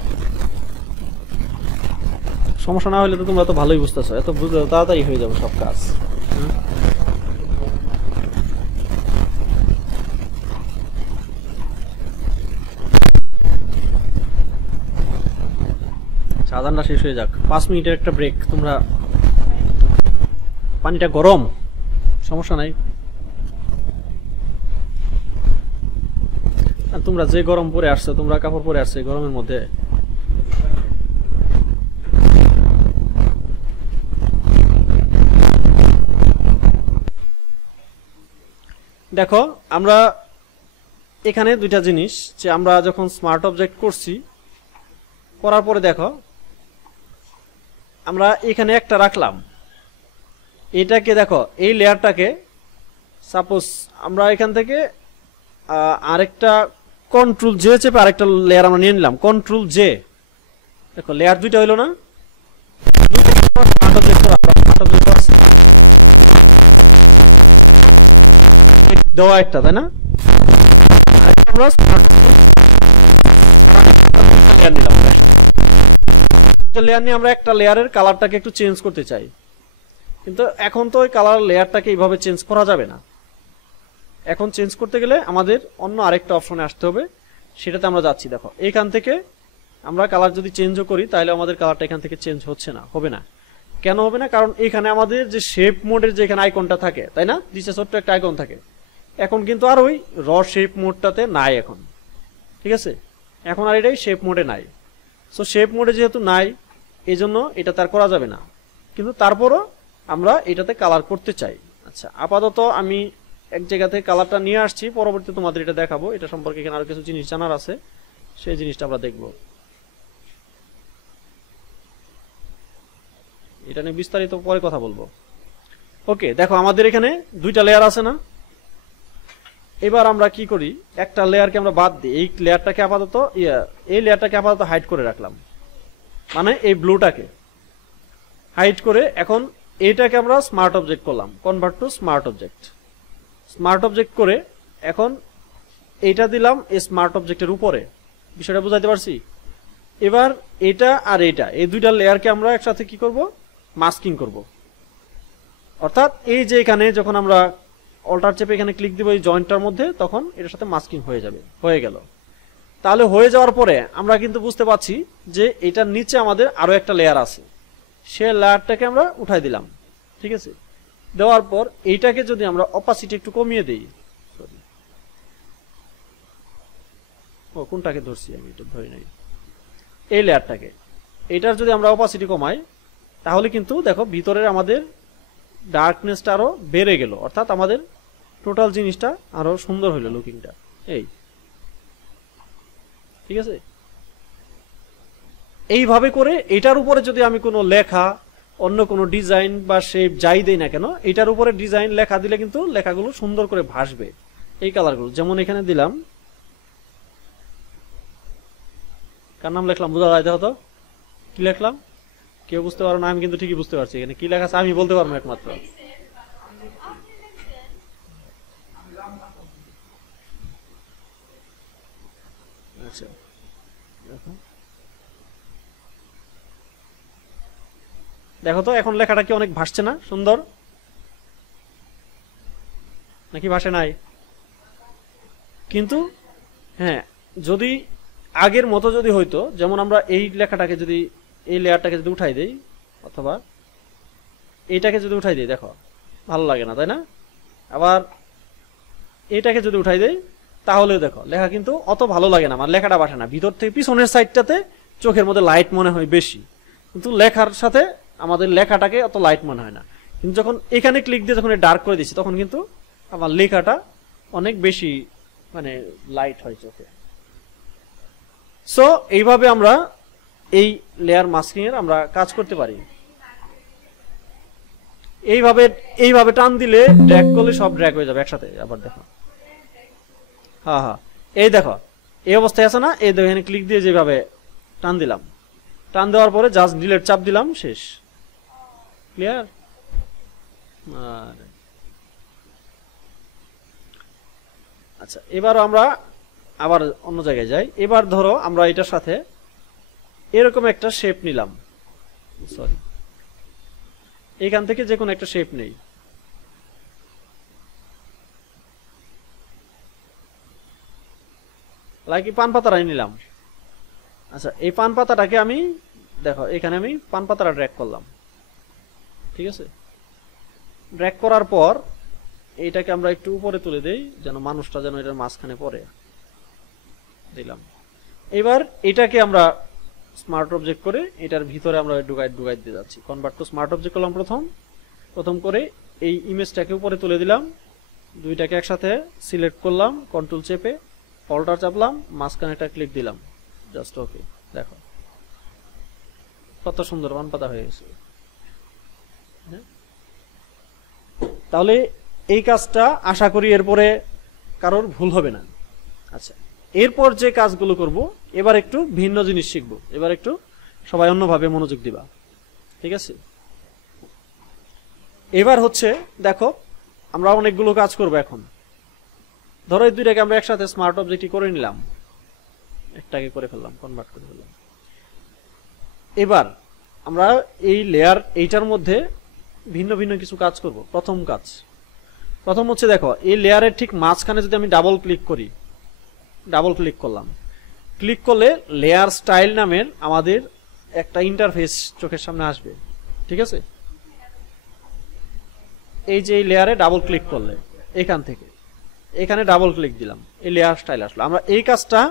সমস্যা না হলে তো তোমরা তো ভালোই বুঝতেছো, এত বুঝলে তাড়াতাড়ি হয়ে যাবে সব কাজ। সাধারণটা শেষ হয়ে যাক, 5 মিনিটের একটা ব্রেক। তোমরা পানিটা গরম, সমস্যা নাই। আর তোমরা যে গরম পরে আসছো, তোমরা কাপড় পরে আসছো গরমের মধ্যে, দেখো আমরা এখানে দুইটা জিনিস, যে আমরা যখন স্মার্ট অবজেক্ট করছি, করার পরে দেখো আমরা এখানে একটা রাখলাম, এটাকে দেখো এই লেয়ারটাকে সাপোজ আমরা এখান থেকে আরেকটা কন্ট্রোল জে চেপে আরেকটা লেয়ার আমরা নিয়ে নিলাম, কন্ট্রোল জে। দেখো লেয়ার দুইটা হইলো না, স্মার্ট অবজেক্ট দেওয়া একটা, তাই না। আমরা লেয়ার নিলাম, লেয়ার নিয়ে আমরা একটা লেয়ারের কালারটাকে একটু চেঞ্জ করতে চাই, কিন্তু এখন তো ওই কালার লেয়ারটাকে এইভাবে চেঞ্জ করা যাবে না। এখন চেঞ্জ করতে গেলে আমাদের অন্য আরেকটা অপশনে আসতে হবে, সেটাতে আমরা যাচ্ছি। দেখো এখান থেকে আমরা কালার যদি চেঞ্জও করি তাহলে আমাদের কালারটা এখান থেকে চেঞ্জ হচ্ছে না, হবে না। কেন হবে না? কারণ এখানে আমাদের যে শেপ মোডের যে এখানে আইকনটা থাকে, তাই না, নিচে ছোট্ট একটা আইকন থাকে, এখন কিন্তু আর ওই র শেপ মোডটাতে নাই এখন, ঠিক আছে। এখন আর এটাই শেপ মোডে নাই। সো শেপ মোডে যেহেতু নাই, এই জন্য এটা তার করা যাবে না, কিন্তু তারপরও আমরা এটাতে কালার করতে চাই। আচ্ছা আপাতত আমি এক জায়গা থেকে কালারটা নিয়ে আসছি, পরবর্তীতে তোমাদের এটা দেখাবো, এটা সম্পর্কে এখানে আরো কিছু জিনিস জানার আছে, সেই জিনিসটা আমরা দেখব। এটা নিয়ে বিস্তারিত পরে কথা বলবো। ওকে, দেখো আমাদের এখানে দুইটা লেয়ার আছে না। এবার আমরা কি করি, একটা লেয়ারকে আমরা বাদ দিই, এই লেয়ারটাকে আপাতত এই লেয়ারটাকে আপাতত হাইড করে রাখলাম, মানে এই ব্লুটাকে হাইড করে এখন এইটাকে আমরা স্মার্ট অবজেক্ট করলাম, convert to smart object. Smart object করে এখন এইটা দিলাম এই স্মার্ট অবজেক্টের উপরে, বিষয়টা বুঝাইতে পারছি। এবার এটা আর এটা, এই দুইটা লেয়ারকে আমরা একসাথে কি করব, মাস্কিং করব। অর্থাৎ এই যে এখানে যখন আমরা অল্টার চেপে এখানে ক্লিক দিব এই জয়েন্টটার মধ্যে, তখন এটার সাথে মাস্কিং হয়ে যাবে, হয়ে গেল। তাহলে হয়ে যাওয়ার পরে আমরা কিন্তু বুঝতে পারছি যে এটার নিচে আমাদের আরো একটা লেয়ার আছে, সে লেয়ারটাকে আমরা উঠাই দিলাম, ঠিক আছে। দেওয়ার পর এইটাকে যদি আমরা অপাসিটি একটু কমিয়ে দেই, কোনটাকে ধরছি আমি, এটা ধরি নাই, এই লেয়ারটাকে, এটার যদি আমরা অপাসিটি কমাই, তাহলে কিন্তু দেখো ভিতরের আমাদের ডার্কনেসটা আরো বেড়ে গেল, অর্থাৎ আমাদের টোটাল জিনিসটা আরো সুন্দর হইল লুকিংটা, এই ঠিক আছে। এইভাবে করে এটার উপরে যদি আমি কোনো লেখা অন্য কোনো ডিজাইন বা শেপ যাই দেই না কেন, এটার উপরে ডিজাইন লেখা দিলে কিন্তু লেখাগুলো সুন্দর করে ভাসবে। এই কালারগুলো যেমন এখানে দিলাম, কার নাম লিখলাম বোঝা যায়? দেখো তো কি লিখলাম, কেউ বুঝতে পারো না, আমি কিন্তু ঠিকই বুঝতে পারছি এখানে কি লেখা আছে, আমি বলতে পারবো একমাত্র। আচ্ছা দেখো তো এখন লেখাটা কি অনেক ভাসছে না, সুন্দর নাকি ভাসে নাই? কিন্তু হ্যাঁ, যদি আগের মতো যদি হইতো, যেমন আমরা এই লেখাটাকে যদি, এই লেয়ারটাকে যদি উঠাই দেই অথবা এইটাকে যদি উঠাই দেই, দেখো ভালো লাগে না, তাই না? আবার এইটাকে যদি উঠাই দেই তাহলেও দেখো লেখা কিন্তু অত ভালো লাগে না, মানে লেখাটা ভাসে না। ভিতর থেকে পিছনের সাইডটাতে চোখের মধ্যে লাইট মনে হয় বেশি, কিন্তু লেখার সাথে আমাদের লেখাটাকে অত লাইট মনে হয় না। কিন্তু যখন এখানে ক্লিক দিয়ে যখন ডার্ক করে দিচ্ছি তখন কিন্তু আমার লেখাটা অনেক বেশি মানে লাইট হয় চোখে। সো এইভাবে আমরা এই লেয়ার মাস্কিং এর আমরা কাজ করতে পারি। এইভাবে টান দিলে ড্র্যাগ করলে সব ড্র্যাগ হয়ে যাবে একসাথে। আবার দেখো, হ্যাঁ হ্যাঁ, এই দেখো এই অবস্থায় আছে না, এই দেখো এখানে ক্লিক দিয়ে যেভাবে টান দিলাম, টান দেওয়ার পরে জাস্ট ডিলেট চাপ দিলাম, শেষ। ক্লিয়ার? আচ্ছা, এবার আমরা আবার অন্য জায়গায় যাই। এবার ধরো আমরা এটার সাথে এরকম একটা শেপ নিলাম, সরি এখান থেকে যে কোনো একটা শেপ নেই, লাইক পান পাতাটাই নিলাম। আচ্ছা, এই পান পাতাটাকে আমি দেখো এখানে আমি পান পাতাটা ড্র্যাগ করলাম, ঠিক আছে? ড্র্যাগ করার পর এইটাকে আমরা একটু উপরে তুলে দেই যেন মানুষটা যেন এটার মাঝখানে পড়ে, দিলাম। এবার এটাকে আমরা স্মার্ট অবজেক্ট করে এটার ভিতরে আমরা ঢুকাই দিয়ে যাচ্ছি। কনভার্ট টু স্মার্ট অবজেক্ট করলাম প্রথম করে এই ইমেজটাকে উপরে তুলে দিলাম, দুইটাকে একসাথে সিলেক্ট করলাম, কন্ট্রোল চেপে অল্টার চাপলাম, মাঝখানে একটা ক্লিক দিলাম, জাস্ট ওকে। দেখো কত সুন্দর পান পাতা হয়ে গেছে। তাহলে এই কাজটা আশা করি এরপরে কারোর ভুল হবে না। আচ্ছা, এরপর যে কাজগুলো করব এবার একটু ভিন্ন জিনিস শিখবো, এবার একটু সবাই অন্যভাবে মনোযোগ দিবা, ঠিক আছে? এবার হচ্ছে দেখো আমরা অনেকগুলো কাজ করব এখন। ধরো এই দুইটাকে আমরা একসাথে স্মার্ট অবজেক্টই করে নিলাম, একটাকে করে ফেললাম, কনভার্ট করে ফেললাম। এবার আমরা এই লেয়ার এইটার মধ্যে ভিন্ন ভিন্ন কিছু কাজ করব। প্রথম হচ্ছে দেখো এই লেয়ারের ঠিক মাঝখানে যদি আমি ডাবল ক্লিক করি, ডাবল ক্লিক করলাম, ক্লিক করলে লেয়ার স্টাইল নামের আমাদের একটা ইন্টারফেস চোখের সামনে আসবে, ঠিক আছে? এই যে এই লেয়ারে ডাবল ক্লিক করলে এখান থেকে এখানে ডাবল ক্লিক দিলাম, এই লেয়ার স্টাইল আসলো। আমরা এই কাজটা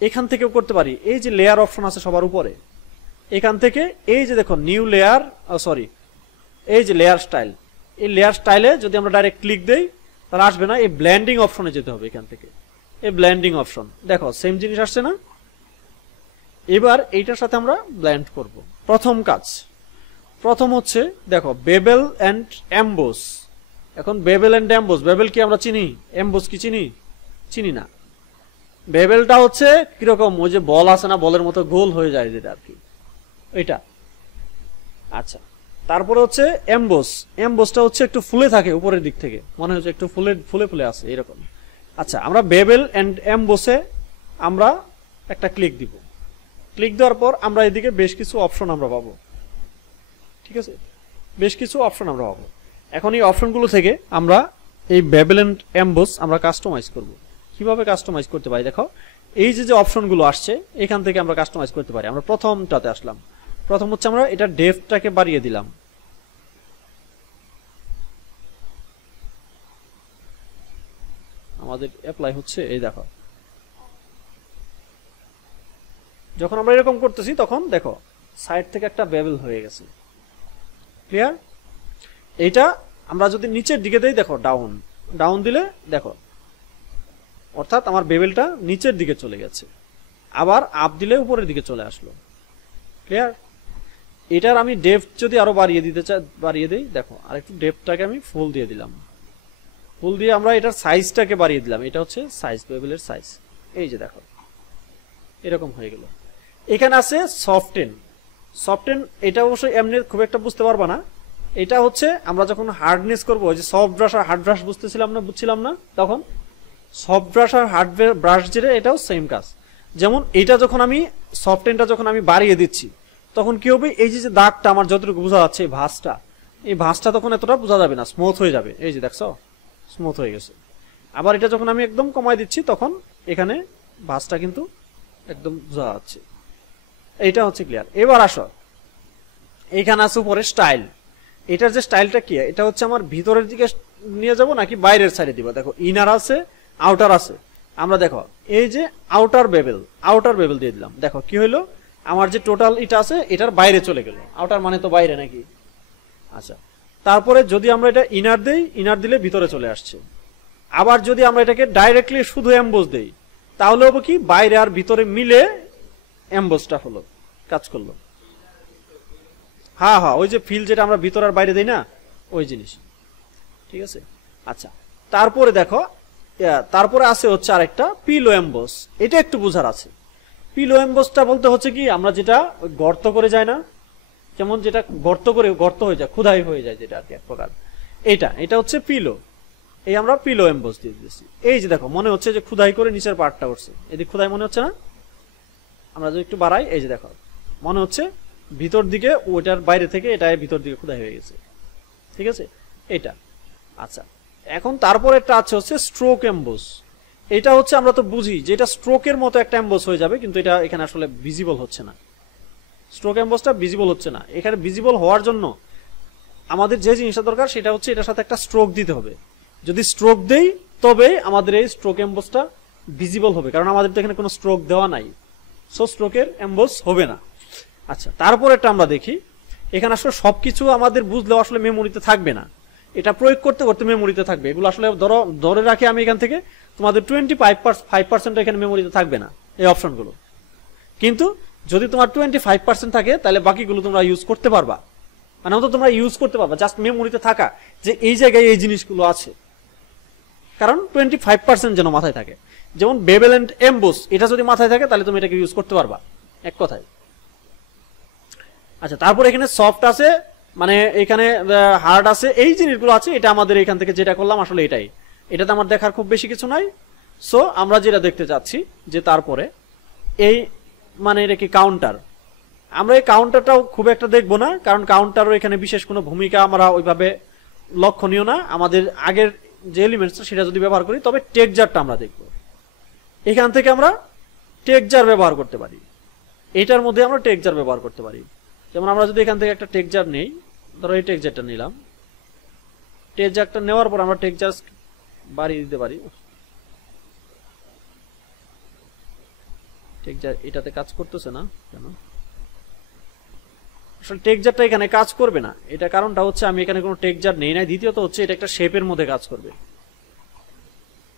এখান থেকেও করতে পারি। এই যে লেয়ার অপশন আছে সবার উপরে, এখান থেকে এই যে দেখো নিউ লেয়ার, সরি এই যে লেয়ার স্টাইল, এই লেয়ার স্টাইলে যদি আমরা ডাইরেক্ট ক্লিক দেই তাহলে আসবে না, এই ব্লেন্ডিং অপশনে যেতে হবে। এখান থেকে এই ব্লেন্ডিং অপশন, দেখো সেম জিনিস আসছে না? এবার এইটার সাথে আমরা ব্লেন্ড করব। প্রথম হচ্ছে দেখো বেবেল এন্ড এমবোস। এখন বেবেল এন্ড এমবোস, বেবেল কি আমরা চিনি, এমবোস কি চিনি না। বেবেলটা হচ্ছে কিরকম, ওই যে বল আছে না, বলের মতো গোল হয়ে যায় যেটা আর কি, এটা। আচ্ছা, তারপরে হচ্ছে এমবোসটা হচ্ছে একটু ফুলে থাকে উপরের দিক থেকে, মনে হচ্ছে একটু ফুলে আছে এরকম। আচ্ছা, আমরা বেবেল এন্ড এমবোসে আমরা একটা ক্লিক দিব। ক্লিক দেওয়ার পর আমরা এদিকে বেশ কিছু অপশন আমরা পাবো, ঠিক আছে? বেশ কিছু অপশন আমরা পাবো। এখন এই অপশনগুলো থেকে আমরা এই বেবেল এন্ড এমবোস আমরা কাস্টমাইজ করব। কিভাবে কাস্টমাইজ করতে পারি দেখো, এই যে অপশনগুলো আসছে এখান থেকে আমরা কাস্টমাইজ করতে পারি। আমরা প্রথমটাতে আসলাম, প্রথম হচ্ছে আমরা এটা ডেপথটাকে বাড়িয়ে দিলাম, আমাদের অ্যাপ্লাই হচ্ছে, এই দেখো যখন আমরা এরকম করতেছি তখন দেখো সাইড থেকে একটা বেবেল হয়ে গেছে। ক্লিয়ার? এইটা আমরা যদি নিচের দিকে দেই, দেখো ডাউন দিলে দেখো, অর্থাৎ আমার বেবেলটা নিচের দিকে চলে গেছে। আবার আপ দিলে উপরের দিকে চলে আসলো। ক্লিয়ার? এটার আমি ডেপথ যদি আরো বাড়িয়ে দেই, দেখো আরেকটু ডেপথটাকে আমি ফুল দিয়ে দিলাম, ফুল দিয়ে আমরা এটার সাইজটাকে বাড়িয়ে দিলাম, এটা হচ্ছে সাইজ, বেবেলের সাইজ, এই যে দেখো এরকম হয়ে গেল। এখানে আছে সফটেন। সফটেন এটা অবশ্যই এমনি খুব একটা বুঝতে পারবা না, এটা হচ্ছে আমরা যখন হার্ডনেস করবো, ওই যে সফট ব্রাশ আর হার্ড ব্রাশ বুঝছিলাম না তখন, সফট ব্রাশ আর হার্ড ব্রাশ যেটা এটাও সেম কাজ। যেমন এটা যখন আমি সফটেনটা যখন আমি বাড়িয়ে দিচ্ছি তখন কি হবে, এই যে দাগটা আমার যতটুকু বোঝা যাচ্ছে এই ভাঁজটা তখন এতটা বোঝা যাবে না, স্মুথ হয়ে যাবে, এই যে দেখছো স্মুথ হয়ে গেছে। আবার এটা যখন আমি একদম কমাই দিচ্ছি তখন এখানে ভাঁজটা কিন্তু একদম বোঝা যাচ্ছে। এইটা হচ্ছে ক্লিয়ার। এবার আসো, এইখানে আছে উপরে স্টাইল। এটার যে স্টাইলটা কি, এটা হচ্ছে আমার ভিতরের দিকে নিয়ে যাব নাকি বাইরের সাইডে দিব। দেখো ইনার আছে, আউটার আছে। আমরা দেখো এই যে আউটার বেবেল দিয়ে দিলাম, দেখো কি হইলো, আমার যে টোটাল এটা আছে এটার বাইরে চলে গেল। আউটার মানে তো বাইরে নাকি। আচ্ছা, তারপরে যদি আমরা এটা ইনার দেই, ইনার দিলে ভিতরে চলে আসছে। আবার যদি আমরা এটাকে ডাইরেক্টলি শুধু এমবোস দেই তাহলে হবে কি, বাইরে আর ভিতরে মিলে এমবোসটা হলো, কাজ করলো। হ্যাঁ, ওই যে ফিল যেটা আমরা ভিতর আর বাইরে দেই না, ওই জিনিস। ঠিক আছে। আচ্ছা, তারপরে দেখো, তারপরে আছে হচ্ছে আরেকটা পিলো এমবোস। এটা একটু বোঝার আছে। পিলো এমবোসটা বলতে হচ্ছে কি, আমরা যেটা গর্ত করে যায় না, যেমন যেটা গর্ত হয়ে যায়, খোদাই হয়ে যায় যেটা আর কি এক প্রকার, এটা হচ্ছে পিলো। এই আমরা পিলো এমবোস দিয়ে দিয়েছি। এই যে দেখো মনে হচ্ছে যে খোদাই করে নিচের পার্টটা উঠছে, এদিকে খোদাই মনে হচ্ছে না। আমরা যদি একটু বাড়াই, এই যে দেখো মনে হচ্ছে ভিতর দিকে, ওইটার বাইরে থেকে এটা ভিতর দিকে খোদাই হয়ে গেছে। ঠিক আছে, এটা। আচ্ছা, এখন তারপর একটা আছে হচ্ছে স্ট্রোক এমবোস। এটা হচ্ছে আমরা তো বুঝি যে এটা স্ট্রোকের মতো একটা এমবোস হয়ে যাবে, কিন্তু এটা এখানে আসলে ভিজিবল হচ্ছে না। স্ট্রোক এমবোসটা ভিজিবল হচ্ছে না। এখানে ভিজিবল হওয়ার জন্য আমাদের যে জিনিসটা দরকার সেটা হচ্ছে এটার সাথে একটা স্ট্রোক দিতে হবে। যদি স্ট্রোক দেই তবে আমাদের এই স্ট্রোক এমবোসটা ভিজিবল হবে, কারণ আমাদের তো এখানে কোনো স্ট্রোক দেওয়া নাই, সো স্ট্রোকের এমবোস হবে না। আচ্ছা, তারপর একটা আমরা দেখি, এখানে আসলে সবকিছু আমাদের বুঝলেও আসলে মেমোরিতে থাকবে না, এটা প্রয়োগ করতে করতে মেমোরিতে থাকবে। এগুলো আসলে ধরে রাখি আমি এখান থেকে, তোমাদের 25% এখানে মেমোরিতে থাকবে না এই অপশনগুলো। কিন্তু যদি তোমার 25% থাকে তাহলে বাকিগুলো তোমরা ইউজ করতে পারবা, মানে অন্তত তোমরা ইউজ করতে পারবা, জাস্ট মেমোরিতে থাকা যে এই জায়গায় এই জিনিসগুলো আছে, কারণ 25% যেন মাথায় থাকে। যেমন বেবেল এন্ড এমবোস, এটা যদি মাথায় থাকে তাহলে তুমি এটাকে ইউজ করতে পারবা এক কথায়। আচ্ছা, তারপর এখানে সফট আছে, মানে এখানে হার্ড আছে, এই জিনিসগুলো আছে। এটা আমাদের এখান থেকে যেটা করলাম আসলে এটাতে আমার দেখার খুব বেশি কিছু নাই। সো আমরা যেটা দেখতে চাচ্ছি যে তারপরে এই মানে এটা কি কাউন্টার, আমরা এই কাউন্টারটাও খুব একটা দেখবো না, কারণ কাউন্টারও এখানে বিশেষ কোনো ভূমিকা আমরা ওইভাবে লক্ষণীয় না। আমাদের আগের যে এলিমেন্টস সেটা যদি ব্যবহার করি, তবে টেক্সচারটা আমরা দেখব। এখান থেকে আমরা টেক্সচার ব্যবহার করতে পারি, এটার মধ্যে আমরা টেক্সচার ব্যবহার করতে পারি। যেমন আমরা যদি এখান থেকে একটা টেক্সচার নেই, ধরো এই টেক্সচারটা নিলাম, টেক্সচারটা নেওয়ার পর আমরা টেক্সচার বাড়িয়ে দিতে পারি। টেক্সচার এটাতে কাজ করতেছে না কেন? আসলে টেক্সচারটা এখানে কাজ করবে না, এটা কারণটা হচ্ছে আমি এখানে কোনো টেক্সচার নেই নাই। দ্বিতীয়ত হচ্ছে এটা একটা শেপের মধ্যে কাজ করবে,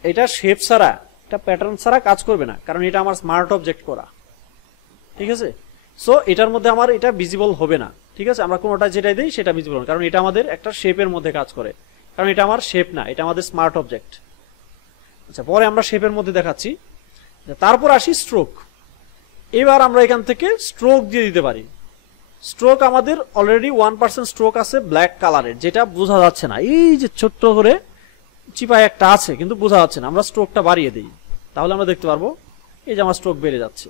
এটা শেপ ছাড়া, এটা প্যাটার্ন ছাড়া কাজ করবে না, কারণ এটা আমার স্মার্ট অবজেক্ট করা। ঠিক আছে, সো এটার মধ্যে আমার এটা ভিজিবল হবে না। ঠিক আছে, আমরা কোনোটা যেটাই দিই সেটা ভিজিবল হবে, কারণ এটা আমাদের একটা শেপের মধ্যে কাজ করে, কারণ এটা আমার শেপ না, এটা আমাদের স্মার্ট অবজেক্ট। আচ্ছা, পরে আমরা শেপের মধ্যে দেখাচ্ছি। তারপর আসি স্ট্রোক। এবার আমরা এখান থেকে স্ট্রোক দিয়ে দিতে পারি। স্ট্রোক আমাদের অলরেডি 1% স্ট্রোক আছে ব্ল্যাক কালারের, যেটা বোঝা যাচ্ছে না, এই যে ছোট্ট করে চিপায় একটা আছে কিন্তু বোঝা যাচ্ছে না। আমরা স্ট্রোকটা বাড়িয়ে দিই, তাহলে আমরা দেখতে পারবো এই যে আমার স্ট্রোক বেড়ে যাচ্ছে।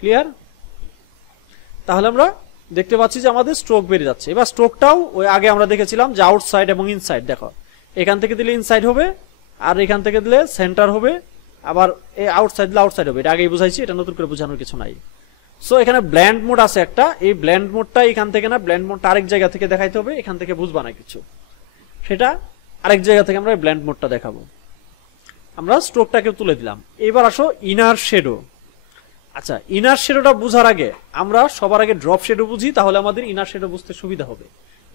ক্লিয়ার? তাহলে আমরা দেখতে পাচ্ছি যে আমাদের স্ট্রোক বেড়ে যাচ্ছে। এবার স্ট্রোকটাও ওই আগে আমরা দেখেছিলাম যে আউটসাইড এবং ইনসাইড। দেখো এখান থেকে দিলে ইনসাইড হবে, আর এখান থেকে দিলে সেন্টার হবে, আবার এই আউটসাইড দিলে আউটসাইড হবে। এটা আগেই বুঝাইছি, এটা নতুন করে বোঝানোর কিছু নাই। সো এখানে ব্ল্যান্ড মোড আছে একটা, এই ব্ল্যান্ড মোডটা এখান থেকে না, ব্ল্যান্ড মোডটা আরেক জায়গা থেকে দেখাইতে হবে, এখান থেকে বুঝবা না কিছু, সেটা আরেক জায়গা থেকে আমরা ব্ল্যান্ড মোডটা দেখাবো। আমরা স্ট্রোকটাকে তুলে দিলাম। এবার আসো ইনার শেডো। আচ্ছা, ইনার শেডোটা বুঝার আগে আমরা সবার আগে ড্রপ শেডো বুঝি, তাহলে আমাদের ইনার শেডো বুঝতে সুবিধা হবে।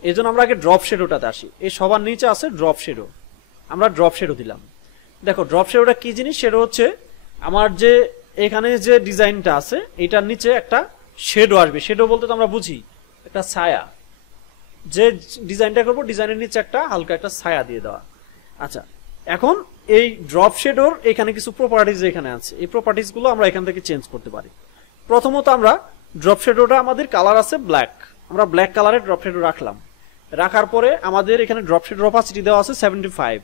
এই জন্য আমরা আগে ড্রপ শেডোটাতে আসি। এই সবার নিচে আছে ড্রপ শেডো, আমরা ড্রপ শেডো দিলাম। দেখো ড্রপ শেডোটা কি জিনিস, সেটা হচ্ছে আমার যে এখানে যে ডিজাইনটা আছে এটার নিচে একটা শেডো আসবে। শেডো বলতে তো আমরা বুঝি একটা ছায়া, যে ডিজাইনটা করবো ডিজাইনের নিচে একটা হালকা একটা ছায়া দিয়ে দেওয়া। আচ্ছা, এখন এই ড্রপ শেডোর এখানে কিছু প্রপার্টিজ এখানে আছে, এই প্রপার্টিজ গুলো আমরা এখান থেকে চেঞ্জ করতে পারি। প্রথমত আমরা ড্রপ শেডোটা আমাদের কালার আছে ব্ল্যাক, আমরা ব্ল্যাক কালারের ড্রপ শেডো রাখলাম। রাখার পরে আমাদের এখানে ড্রপ শেডোর অপাসিটি দেওয়া আছে 75,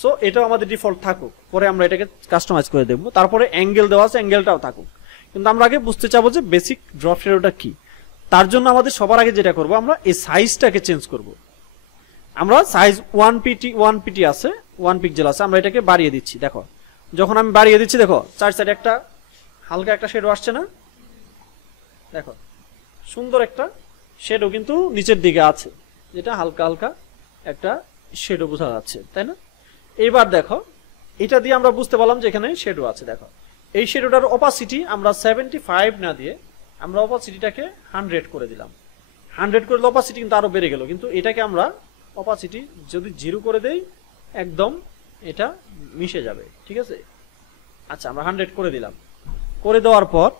সো এটাও আমাদের ডিফল্ট থাকুক, পরে আমরা এটাকে কাস্টমাইজ করে দেবো। তারপরে অ্যাঙ্গেল দেওয়া আছে, অ্যাঙ্গেলটাও থাকুক। কিন্তু আমরা আগে বুঝতে চাবো যে বেসিক ড্রপ শেডোটা কি। তার জন্য আমাদের সবার আগে যেটা করবো, আমরা এই সাইজটাকে চেঞ্জ করব। আমরা সাইজ 1 পিটি আছে, 1 পিক্সেল আছে, আমরা এটাকে বাড়িয়ে দিচ্ছি। দেখো যখন আমি বাড়িয়ে দিচ্ছি, দেখো চার সাইডে একটা হালকা একটা শেডো আসছে না? দেখো সুন্দর একটা শেডো কিন্তু নিচের দিকে আছে, যেটা হালকা হালকা একটা শেডো বোঝা যাচ্ছে, তাই না? এবার দেখো এটা দিয়ে আমরা বুঝতে পারলাম যে এখানে শেডো আছে। দেখো এই শেডোটার অপাসিটি আমরা 75 না দিয়ে আমরা অপাসিটিটাকে 100 করে দিলাম। 100 করলে অপাসিটি কিন্তু আরো বেড়ে গেল, কিন্তু এটাকে আমরা অপাসিটি যদি 0 করে দেই একদম এটা মিশে যাবে, ঠিক আছে? আচ্ছা, আমরা 100 করে দিলাম। করে দেওয়ার পর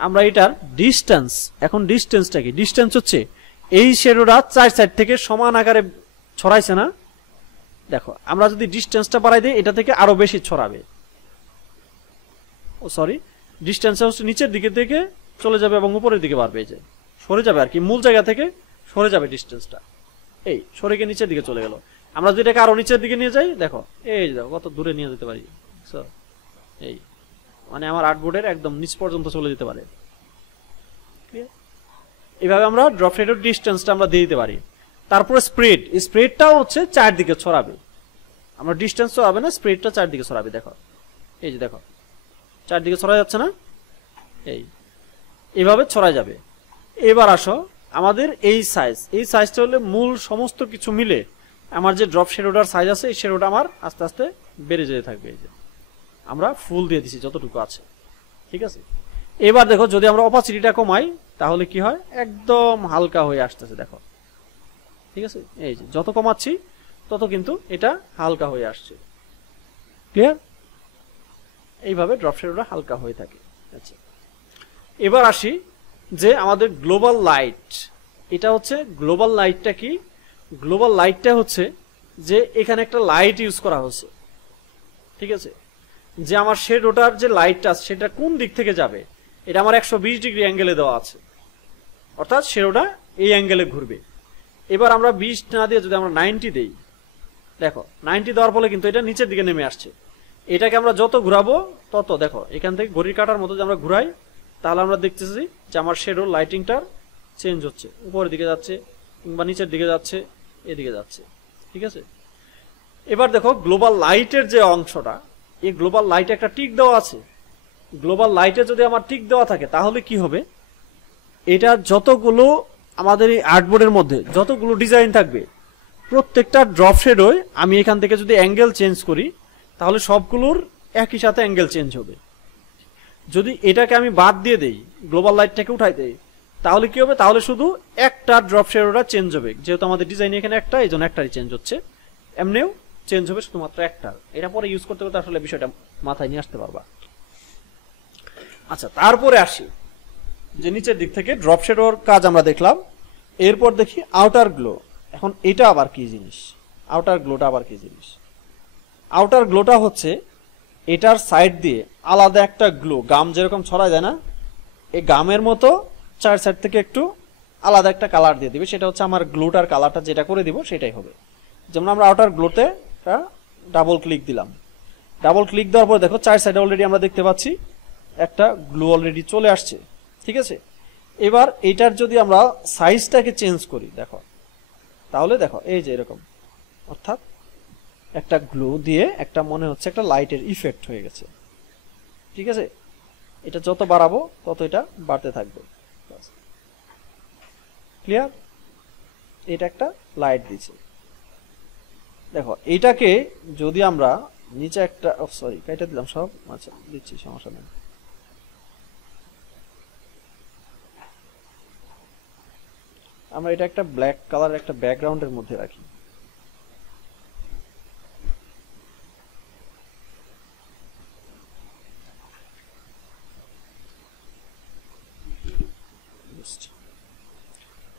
আমরা এটার ডিস্টেন্স, এখন ডিস্টেন্সটা কি? ডিস্টেন্স হচ্ছে এই শেডোটা চার সাইড থেকে সমান আকারে ছড়াইছে না? দেখো আমরা যদি ডিস্টেন্সটা বাড়াই দিই এটা থেকে আরো বেশি ছড়াবে। ও সরি, ডিস্টেন্সটা হচ্ছে নিচের দিকে থেকে চলে যাবে এবং উপরের দিকে বাড়বে, এই যে সরে যাবে আর কি, মূল জায়গা থেকে সরে যাবে ডিস্টেন্সটা, এই সরে গিয়ে নিচের দিকে চলে গেল। আমরা যদি এটাকে আরো নিচের দিকে নিয়ে যাই, দেখো এই দেখো কত দূরে নিয়ে যেতে পারি, এই মানে আমার আর্টবোর্ডের একদম নিচ পর্যন্ত চলে যেতে পারে। এইভাবে আমরা ড্রপ শেডোর ডিস্টেন্সটা আমরা দিয়ে দিতে পারি। তারপরে স্প্রেড, এই স্প্রেডটাও হচ্ছে চারদিকে ছড়াবে, আমরা ডিস্টেন্স ছড়াবে না, স্প্রেডটা চারদিকে ছড়াবে। দেখো এই যে দেখো চারদিকে ছড়া যাচ্ছে না? এইভাবে ছড়া যাবে। এবার আসো আমাদের এই সাইজটা হলে মূল সমস্ত কিছু মিলে আমার যে ড্রপ শেডোটার সাইজ আছে, এই শেডোটা আমার আস্তে আস্তে বেড়ে যেতে থাকবে। এই যে আমরা ফুল দিয়ে দিছি যতটুকু আছে, ঠিক আছে? এবার দেখো যদি আমরা অপাসিটিটা কমাই তাহলে কি হয়, একদম হালকা হয়ে আসতেছে। দেখো ঠিক আছে, এই যে যত কমাচ্ছি তত কিন্তু এটা হালকা হয়ে আসছে। ক্লিয়ার? এইভাবে ড্রপ শেডোটা হালকা হয়ে থাকে। আচ্ছা, এবার আসি যে আমাদের গ্লোবাল লাইট, এটা হচ্ছে গ্লোবাল লাইটটা কি? গ্লোবাল লাইটটা হচ্ছে যে এখানে একটা লাইট ইউজ করা হচ্ছে, ঠিক আছে? যে আমার শেডোটার যে লাইটটা আছে সেটা কোন দিক থেকে যাবে, এটা আমার 120 ডিগ্রি অ্যাঙ্গেলে দেওয়া আছে, অর্থাৎ শেডোটা এই অ্যাঙ্গেলে ঘুরবে। এবার আমরা 20 না দিয়ে যদি আমরা 90 দেই, দেখো 90 দেওয়ার ফলে কিন্তু এটা নিচের দিকে নেমে আসছে। এটাকে আমরা যত ঘুরাবো তত, দেখো এখান থেকে ঘড়ির কাটার মতো যে আমরা ঘুরাই, তাহলে আমরা দেখতেছি যে আমার শেডোর লাইটিংটার চেঞ্জ হচ্ছে, উপরের দিকে যাচ্ছে কিংবা নিচের দিকে যাচ্ছে, এদিকে যাচ্ছে, ঠিক আছে? এবার দেখো গ্লোবাল লাইটের যে অংশটা, এই গ্লোবাল লাইটে একটা টিক দেওয়া আছে। গ্লোবাল লাইটে যদি আমার টিক দেওয়া থাকে তাহলে কি হবে, এটা যতগুলো আমাদের এই আর্টবোর্ডের মধ্যে যতগুলো ডিজাইন থাকবে প্রত্যেকটা ড্রপ শেডোয় আমি এখান থেকে যদি অ্যাঙ্গেল চেঞ্জ করি তাহলে সবগুলোর একই সাথে অ্যাঙ্গেল চেঞ্জ হবে। যদি এটাকে আমি বাদ দিয়ে দেই, গ্লোবাল লাইটটাকে উঠাই দেই, তাহলে কি হবে, তাহলে শুধু একটা ড্রপ শেডোটা চেঞ্জ হবে, যেহেতু আমাদের ডিজাইন এখানে একটা, এই জন্য একটারই চেঞ্জ হচ্ছে। এমনিও চেঞ্জ হবে শুধুমাত্র একটা। এটা পরে ইউজ করতে করতে আসলে বিষয়টা মাথায় নিয়ে আসতে পারবা। আচ্ছা, তারপরে আসি যে নিচের দিক থেকে ড্রপ শেডোর কাজ আমরা দেখলাম। এরপর দেখি আউটার গ্লো। এখন এটা আবার কি জিনিস? আউটার গ্লোটা আবার কি জিনিস? আউটার গ্লোটা হচ্ছে এটার সাইড দিয়ে আলাদা একটা গ্লো, গাম যেরকম ছড়ায় যায় না, এই গামের মতো চার সাইড থেকে একটু আলাদা একটা কালার দিয়ে দিবে। সেটা হচ্ছে আমার গ্লোটার কালারটা যেটা করে দিব সেটাই হবে। যেমন আমরা আউটার গ্লোতে ডাবল ক্লিক দিলাম, ডাবল ক্লিক দেওয়ার পর দেখো চার সাইডে অলরেডি আমরা দেখতে পাচ্ছি একটা গ্লো অলরেডি চলে আসছে, ঠিক আছে? এবার এটার যদি আমরা সাইজটাকে চেঞ্জ করি, দেখো তাহলে দেখো এই যে এরকম, অর্থাৎ একটা গ্লো দিয়ে একটা মনে হচ্ছে একটা লাইটের ইফেক্ট হয়ে গেছে, ঠিক আছে? এটা যত বাড়াবো তত এটা বাড়তে থাকবে। ক্লিয়ার? এটা একটা লাইট দিচ্ছে। দেখো এটাকে যদি আমরা নিচে একটা সরি কেটে দিলাম সব, আচ্ছা দিচ্ছি, সমস্যা নেই। আমরা এটা একটা ব্ল্যাক কালার একটা ব্যাকগ্রাউন্ডের মধ্যে রাখি।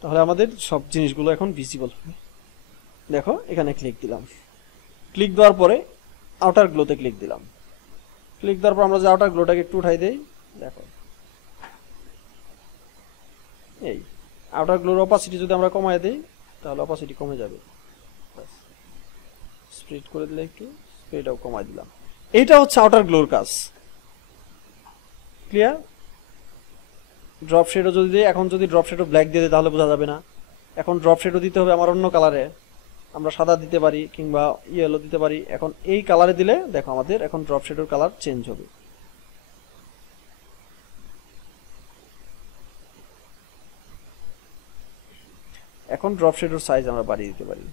তাহলে আমাদের সব জিনিসগুলো এখন ভিজিবল হবে। দেখো এখানে ক্লিক দিলাম, ক্লিক দেওয়ার পরে আউটার গ্লোতে ক্লিক দিলাম, ক্লিক দেওয়ার পর আমরা যে আউটার গ্লোটাকে একটু উঠাই দেই, দেখো এই আউটার গ্লোর অপাসিটি যদি আমরা কমায় দেই তাহলে অপাসিটি কমে যাবে। স্প্রেড করে দিলে একটু, স্প্রেডটাও কমায় দিলাম। এইটা হচ্ছে আউটার গ্লোর কাজ। ক্লিয়ার? ড্রপ শেডও যদি দিই, এখন যদি ড্রপ শেডও ব্ল্যাক দিয়ে দিই তাহলে বোঝা যাবে না। এখন ড্রপ শেডও দিতে হবে আমার অন্য কালারে, আমরা সাদা দিতে পারি কিংবা ইয়েলো দিতে পারি। এখন এই কালারে দিলে দেখো আমাদের এখন ড্রপ শেডের কালার চেঞ্জ হবে। এখন ড্রপ শেডের সাইজ আমরা বাড়িয়ে দিতে পারি,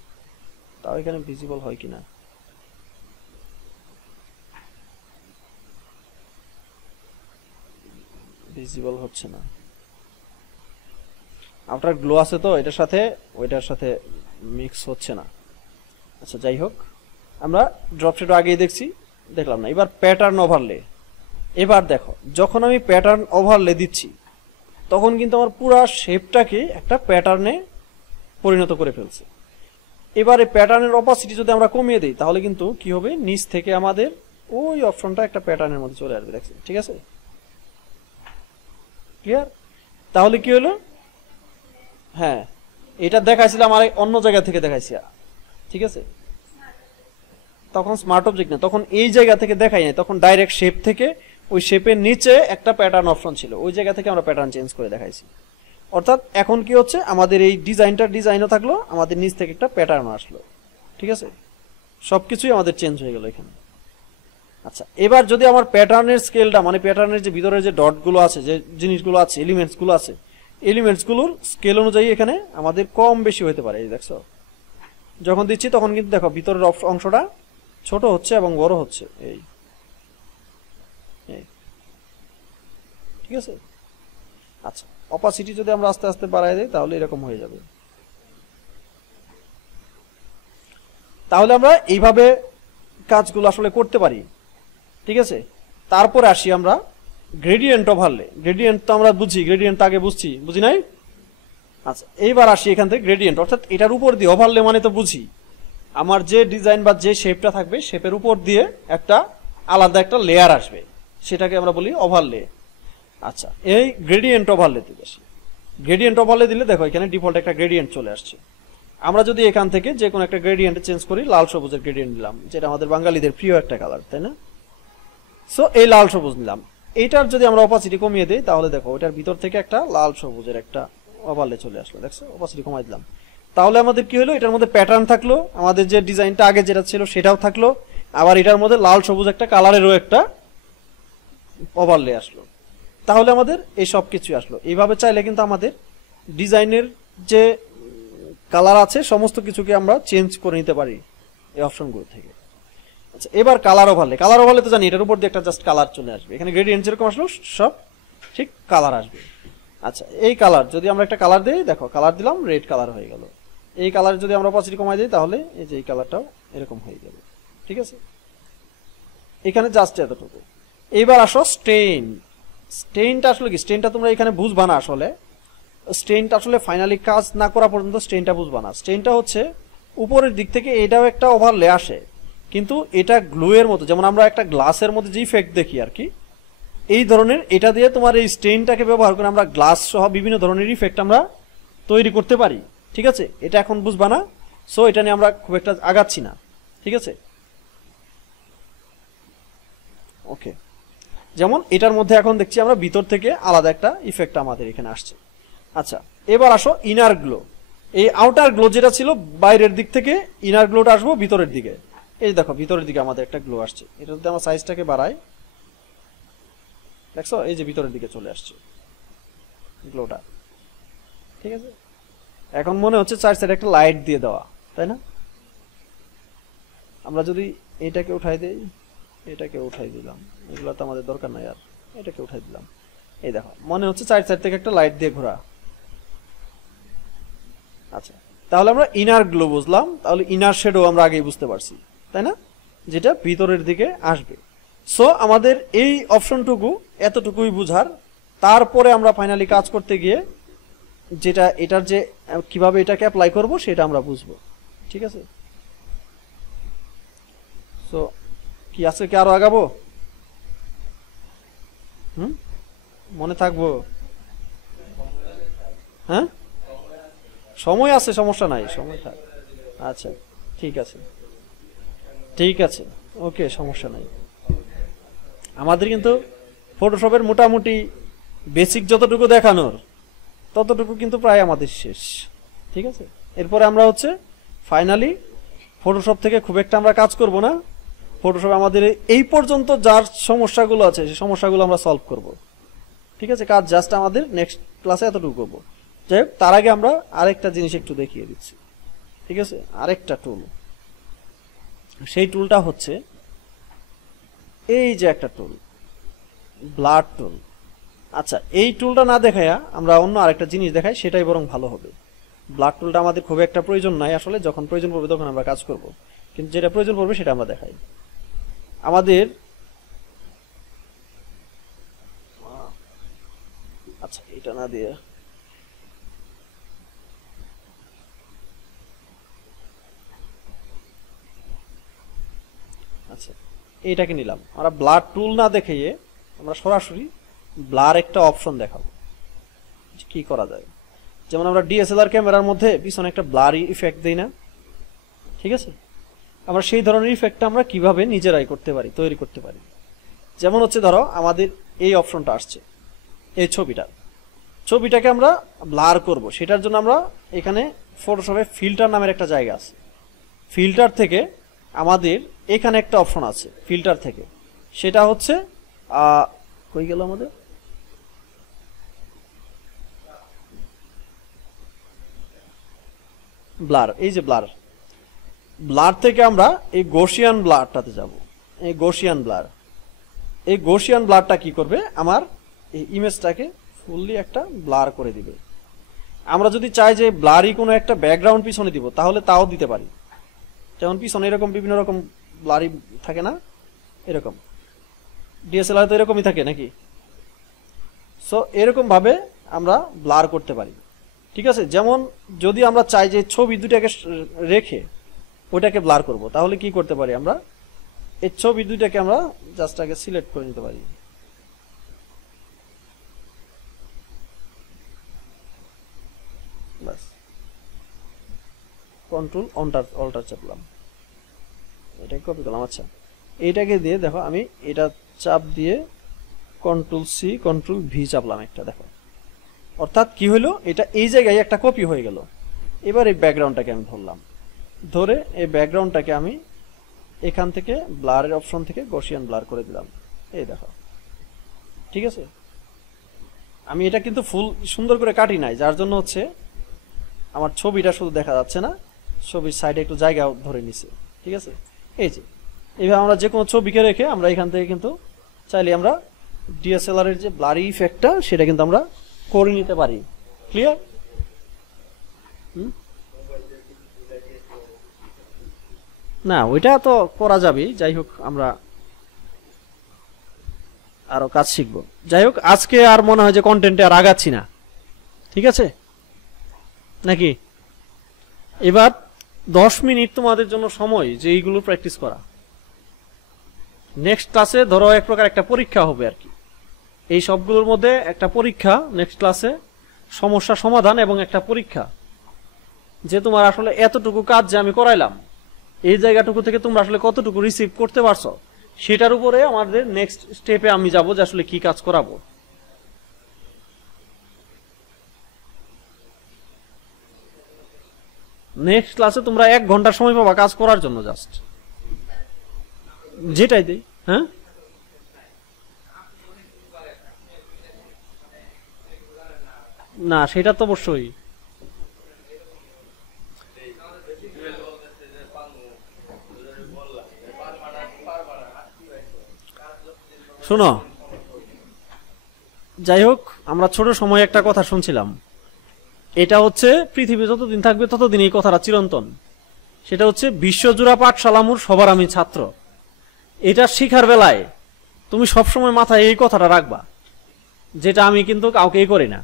তাও এখানে ভিজিবল হয় কিনা। ভিজিবল হচ্ছে না, আউটার গ্লো আছে তো এটার সাথে ওইটার সাথে মিক্স হচ্ছে না। আচ্ছা যাই হোক, আমরা ড্রপ শেডও আগেই দেখছি, দেখলাম না। এবার প্যাটার্ন ওভারলে। এবার দেখো যখন আমি প্যাটার্ন ওভারলে দিচ্ছি তখন কিন্তু আমার পুরো শেপটাকে একটা প্যাটার্নে পরিণত করে ফেলছে। এবারে প্যাটার্নের অপাসিটি যদি আমরা কমিয়ে দিই তাহলে কিন্তু কি হবে, নিচ থেকে আমাদের ওই অপশনটা একটা প্যাটার্নের মধ্যে চলে আসবে। দেখছেন? ঠিক আছে, ক্লিয়ার? তাহলে কি হলো, হ্যাঁ এটা দেখাইছিলাম আর অন্য জায়গা থেকে দেখাইছি, ঠিক আছে? তখন স্মার্ট অবজেক্ট না, তখন এই জায়গা থেকে দেখাই নাই, তখন ডাইরেক্ট শেপ থেকে ওই শেপের নিচে একটা প্যাটার্ন অপশন ছিল, ওই জায়গা থেকে আমরা প্যাটার্ন চেঞ্জ করে দেখাইছি। অর্থাৎ এখন কি হচ্ছে, আমাদের এই ডিজাইনও থাকলো, আমাদের নিচ থেকে একটা প্যাটার্ন আসলো। ঠিক আছে, সবকিছুই আমাদের চেঞ্জ হয়ে গেল এখানে। আচ্ছা এবার যদি আমার প্যাটার্নের স্কেলটা, মানে প্যাটার্নের যে ভিতরে যে ডটগুলো আছে, যে জিনিসগুলো আছে, এলিমেন্টসগুলো আছে, এলিমেন্টসগুলোর স্কেল অনুযায়ী এখানে আমাদের কম বেশি হতে পারে। এই দেখছো যখন দিচ্ছি তখন কিন্তু দেখো ভিতরের অংশটা ছোট হচ্ছে এবং বড় হচ্ছে, এই ঠিক আছে। আচ্ছা অপাসিটি যদি আমরা আস্তে আস্তে বাড়াই দিই তাহলে এরকম হয়ে যাবে। তাহলে আমরা এইভাবে কাজগুলো আসলে করতে পারি। ঠিক আছে, তারপরে আসি আমরা গ্রেডিয়েন্ট ওভারলে। গ্রেডিয়েন্ট তো আমরা বুঝি, গ্রেডিয়েন্ট আগে বুঝি নাই? আচ্ছা এইবার আসি এখান থেকে গ্রেডিয়েন্ট, অর্থাৎ এটার উপর দিয়ে, ওভারলে মানে তো বুঝি আমার যে ডিজাইন বা যে শেপটা থাকবে শেপের উপর দিয়ে একটা আলাদা একটা লেয়ার আসবে, সেটাকে আমরা বলি ওভারলে। আচ্ছা এই গ্রেডিয়েন্ট ওভারলে দিতে আসি। গ্রেডিয়েন্ট ওভারলে দিলে দেখো এখানে ডিফল্ট একটা গ্রেডিয়েন্ট চলে আসছে। আমরা যদি এখান থেকে যে কোনো একটা গ্রেডিয়েন্ট চেঞ্জ করি, লাল সবুজের গ্রেডিয়েন্ট দিলাম, যেটা আমাদের বাঙালিদের প্রিয় একটা কালার, তাই না? সো এই লাল সবুজ নিলাম। এইটার যদি আমরা অপাসিটি কমিয়ে দিই তাহলে দেখো ওইটার ভিতর থেকে একটা লাল সবুজের একটা ওভারলে চলে আসলো। দেখছো, অপাসিটি কমাই দিলাম। তাহলে আমাদের কি হলো, এটার মধ্যে প্যাটার্ন থাকলো, আমাদের যে ডিজাইনটা আগে যেটা ছিল সেটাও থাকলো, আবার এটার মধ্যে লাল সবুজ একটা কালারেরও একটা ওভারলে আসলো। তাহলে আমাদের এই সব কিছু আসলো। এইভাবে চাইলে কিন্তু আমাদের ডিজাইনের যে কালার আছে সমস্ত কিছুকে আমরা চেঞ্জ করে নিতে পারি এই অপশনগুলো থেকে। আচ্ছা এবার কালার ওভারলে। কালার ওভারলে তো জানি এটার উপর দিয়ে একটা জাস্ট কালার চলে আসবে। এখানে গ্রেডিয়েন্ট যেরকম আসলো সব ঠিক কালার আসবে। আচ্ছা এই কালার যদি আমরা একটা কালার দিই, দেখো কালার দিলাম, রেড কালার হয়ে গেল। এই কালার যদি আমরা অপাসিটি কমাই দিই তাহলে এই যে এই কালারটাও এরকম হয়ে যাবে। ঠিক আছে, এখানে জাস্ট এতটুকু। এইবার আসো স্টেইন। স্টেইনটা আসলে কি, স্টেইনটা তোমরা এখানে বুঝবা না আসলে। স্টেইনটা আসলে ফাইনালি কাজ না করা পর্যন্ত স্টেইনটা বুঝবা না। স্টেইনটা হচ্ছে উপরের দিক থেকে এটাও একটা ওভারলে আসে, কিন্তু এটা গ্লুয়ের মতো, যেমন আমরা একটা গ্লাসের মধ্যে যে ইফেক্ট দেখি আর কি, এই ধরনের এটা দিয়ে তোমার এই স্টেইনটাকে ব্যবহার করে আমরা গ্লাস সহ বিভিন্ন ধরনের ইফেক্ট আমরা তৈরি করতে পারি। ঠিক আছে, এটা এখন বুঝবা না, সো এটা নিয়ে আমরা খুব একটা আগাচ্ছি না। ঠিক আছে, ওকে। যেমন এটার মধ্যে এখন দেখছি আমরা ভিতর থেকে আলাদা একটা ইফেক্ট আমাদের এখানে আসছে। আচ্ছা এবার আসো ইনার গ্লো। এই আউটার গ্লো যেটা ছিল বাইরের দিক থেকে, ইনার গ্লোটা আসবো ভিতরের দিকে। এই দেখো ভিতরের দিকে আমাদের একটা গ্লো আসছে। এটা যদি আমরা সাইজটাকে বাড়াই, দেখছো এই যে ভিতরের দিকে চলে আসছে গ্লোটা। ঠিক আছে, এখন মনে হচ্ছে চার সাইডে একটা লাইট দিয়ে দেওয়া, তাই না? আমরা যদি এটাকে উঠাই দেই, এটাকে উঠাই দিলাম, এগুলো তো আমাদের দরকার নাই, আর এটাকে উঠাই দিলাম। এই দেখো মনে হচ্ছে চার সাইড থেকে একটা লাইট দিয়ে ঘোরা। আচ্ছা তাহলে আমরা ইনার গ্লো বুঝলাম, তাহলে ইনার শেডও আমরা আগেই বুঝতে পারছি, তাই না? যেটা ভিতরের দিকে আসবে। সো আমাদের এই অপশনটুকু এতটুকুই বুঝার। তারপরে আমরা ফাইনালি কাজ করতে গিয়ে যেটা এটার যে কিভাবে এটাকে অ্যাপ্লাই করব সেটা আমরা বুঝবো, ঠিক আছে? সো কি আজকে কি আরো আগাবো? মনে থাকবো? হ্যাঁ, সময় আছে, সমস্যা নাই, সময় থাক। আচ্ছা ঠিক আছে, ঠিক আছে, ওকে, সমস্যা নাই। আমাদের কিন্তু ফটোশপের মোটামুটি বেসিক যতটুকু দেখানোর ততটুকু কিন্তু প্রায় আমাদের শেষ, ঠিক আছে? এরপরে আমরা হচ্ছে ফাইনালি ফটোশপ থেকে খুব একটা আমরা কাজ করব না। ফটোশপে আমাদের এই পর্যন্ত যার সমস্যাগুলো আছে সেই সমস্যাগুলো আমরা সলভ করব, ঠিক আছে? কাজ জাস্ট আমাদের নেক্সট ক্লাসে এতটুকু করবো। যাই হোক, তার আগে আমরা আরেকটা জিনিস একটু দেখিয়ে দিচ্ছি, ঠিক আছে? আরেকটা টুল, সেই টুলটা হচ্ছে এই যে একটা টুল, ব্লার টুল। আচ্ছা, এই টুলটা না দেখায়া আমরা অন্য আরেকটা জিনিস দেখাই, সেটাই বরং ভালো হবে। ব্লার টুলটা আমাদের খুব একটা প্রয়োজন নাই আসলে, যখন প্রয়োজন পড়বে তখন আমরা কাজ করব, কিন্তু যেটা প্রয়োজন পড়বে সেটা আমরা দেখাই। আমাদের আচ্ছা এটা না দিয়ে আচ্ছা এইটাকে নিলাম। আমরা ব্লার টুল না দেখিয়ে আমরা সরাসরি ব্লার একটা অপশন দেখাবো কি করা যায়। যেমন আমরা ডিএসএলআর ক্যামেরার মধ্যে পিছনে একটা ব্লারি ইফেক্ট দেই না, ঠিক আছে? আমরা সেই ধরনের ইফেক্টটা আমরা কিভাবে নিজেরাই করতে পারি, তৈরি করতে পারি। যেমন হচ্ছে ধরো আমাদের এই অপশনটা আসছে, এই ছবিটাকে আমরা ব্লার করব, সেটার জন্য আমরা এখানে ফটোশপে ফিল্টার নামের একটা জায়গা আছে। ফিল্টার থেকে আমাদের এখানে একটা অপশন আছে, ফিল্টার থেকে, সেটা হচ্ছে কই গেল আমাদের, ব্লার। এই যে ব্লার থেকে আমরা এই গৌসিয়ান ব্লারটাতে যাব। এই গৌসিয়ান ব্লারটা কি করবে, আমার এই ইমেজটাকে ফুললি একটা ব্লার করে দিবে। আমরা যদি চাই যে ব্লারই কোনো একটা ব্যাকগ্রাউন্ড পিছনে দিব, তাহলে তাও দিতে পারি। যেমন পিছনে এরকম বিভিন্ন রকম ব্লারি থাকে না, এরকম ডিএসএলআর তো এরকমই থাকে নাকি? সো এরকম ভাবে আমরা ব্লার করতে পারি, ঠিক আছে? যেমন যদি আমরা চাই যে ছবি দুটাকে রেখে ওইটাকে ব্লার করব, তাহলে কি করতে পারি, আমরা এই ছবি দুইটাকে আমরা জাস্ট আগে সিলেক্ট করে নিতে পারি। বাস, কন্ট্রোল অল্টার চাপলাম, এটাকে কপি করলাম। আচ্ছা, এইটাকে দিয়ে দেখো আমি এটা চাপ দিয়ে কন্ট্রোল সি কন্ট্রোল ভি চাপলাম একটা, দেখো অর্থাৎ কি হলো, এটা এই জায়গায় একটা কপি হয়ে গেল। এবার এই ব্যাকগ্রাউন্ডটাকে আমি ধরলাম, ধরে এই ব্যাকগ্রাউন্ডটাকে আমি এখান থেকে ব্লারের অপশন থেকে গসিয়ান ব্লার করে দিলাম, এই দেখো, ঠিক আছে? আমি এটা কিন্তু ফুল সুন্দর করে কাটি নাই, যার জন্য হচ্ছে আমার ছবিটা শুধু দেখা যাচ্ছে না, ছবির সাইডে একটু জায়গা ধরে নিছে, ঠিক আছে? এই যে এইভাবে আমরা যে কোনো ছবিকে রেখে আমরা এখান থেকে কিন্তু চাইলে আমরা ডিএসএলআর এর যে ব্লারি ইফেক্টটা সেটা কিন্তু আমরা করে নিতে পারি। ক্লিয়ার? না, ওইটা তো করা যাবে। যাই হোক, আমরা আরো কাজ শিখবো। যাই হোক, আজকে আর মনে হয় যে কন্টেন্টে আর আগাচ্ছি না, ঠিক আছে নাকি? এবার 10 মিনিট তোমাদের জন্য সময় যে এইগুলো প্র্যাকটিস করা। নেক্সট ক্লাসে ধরো এক প্রকার একটা পরীক্ষা হবে আর কি, এই সবগুলোর মধ্যে একটা পরীক্ষা নেক্সট ক্লাসে, সমস্যা সমাধান এবং একটা পরীক্ষা, যে তোমার আসলে এতটুকু কাজ যে আমি করাইলাম এই জায়গাটুকু থেকে তোমরা আসলে কতটুকু রিসিভ করতে পারছো, সেটার উপরে আমাদের নেক্সট স্টেপে আমি যাব যে আসলে কি কাজ করাবো। নেক্সট ক্লাসে তোমরা 1 ঘন্টা সময় পাবা কাজ করার জন্য, জাস্ট যেটাই দেই। হ্যাঁ, না সেটা তো অবশ্যই। শোনো, যাই হোক, আমরা ছোট সময় একটা কথা শুনছিলাম, এটা হচ্ছে পৃথিবী যতদিন থাকবে ততদিন এই কথাটা চিরন্তন। সেটা হচ্ছে বিশ্বজোড়া পাঠশালামুর সবার আমি ছাত্র। এটা শিখার বেলায় তুমি সবসময় মাথায় এই কথাটা রাখবা, যেটা আমি কিন্তু কাউকেই করি না।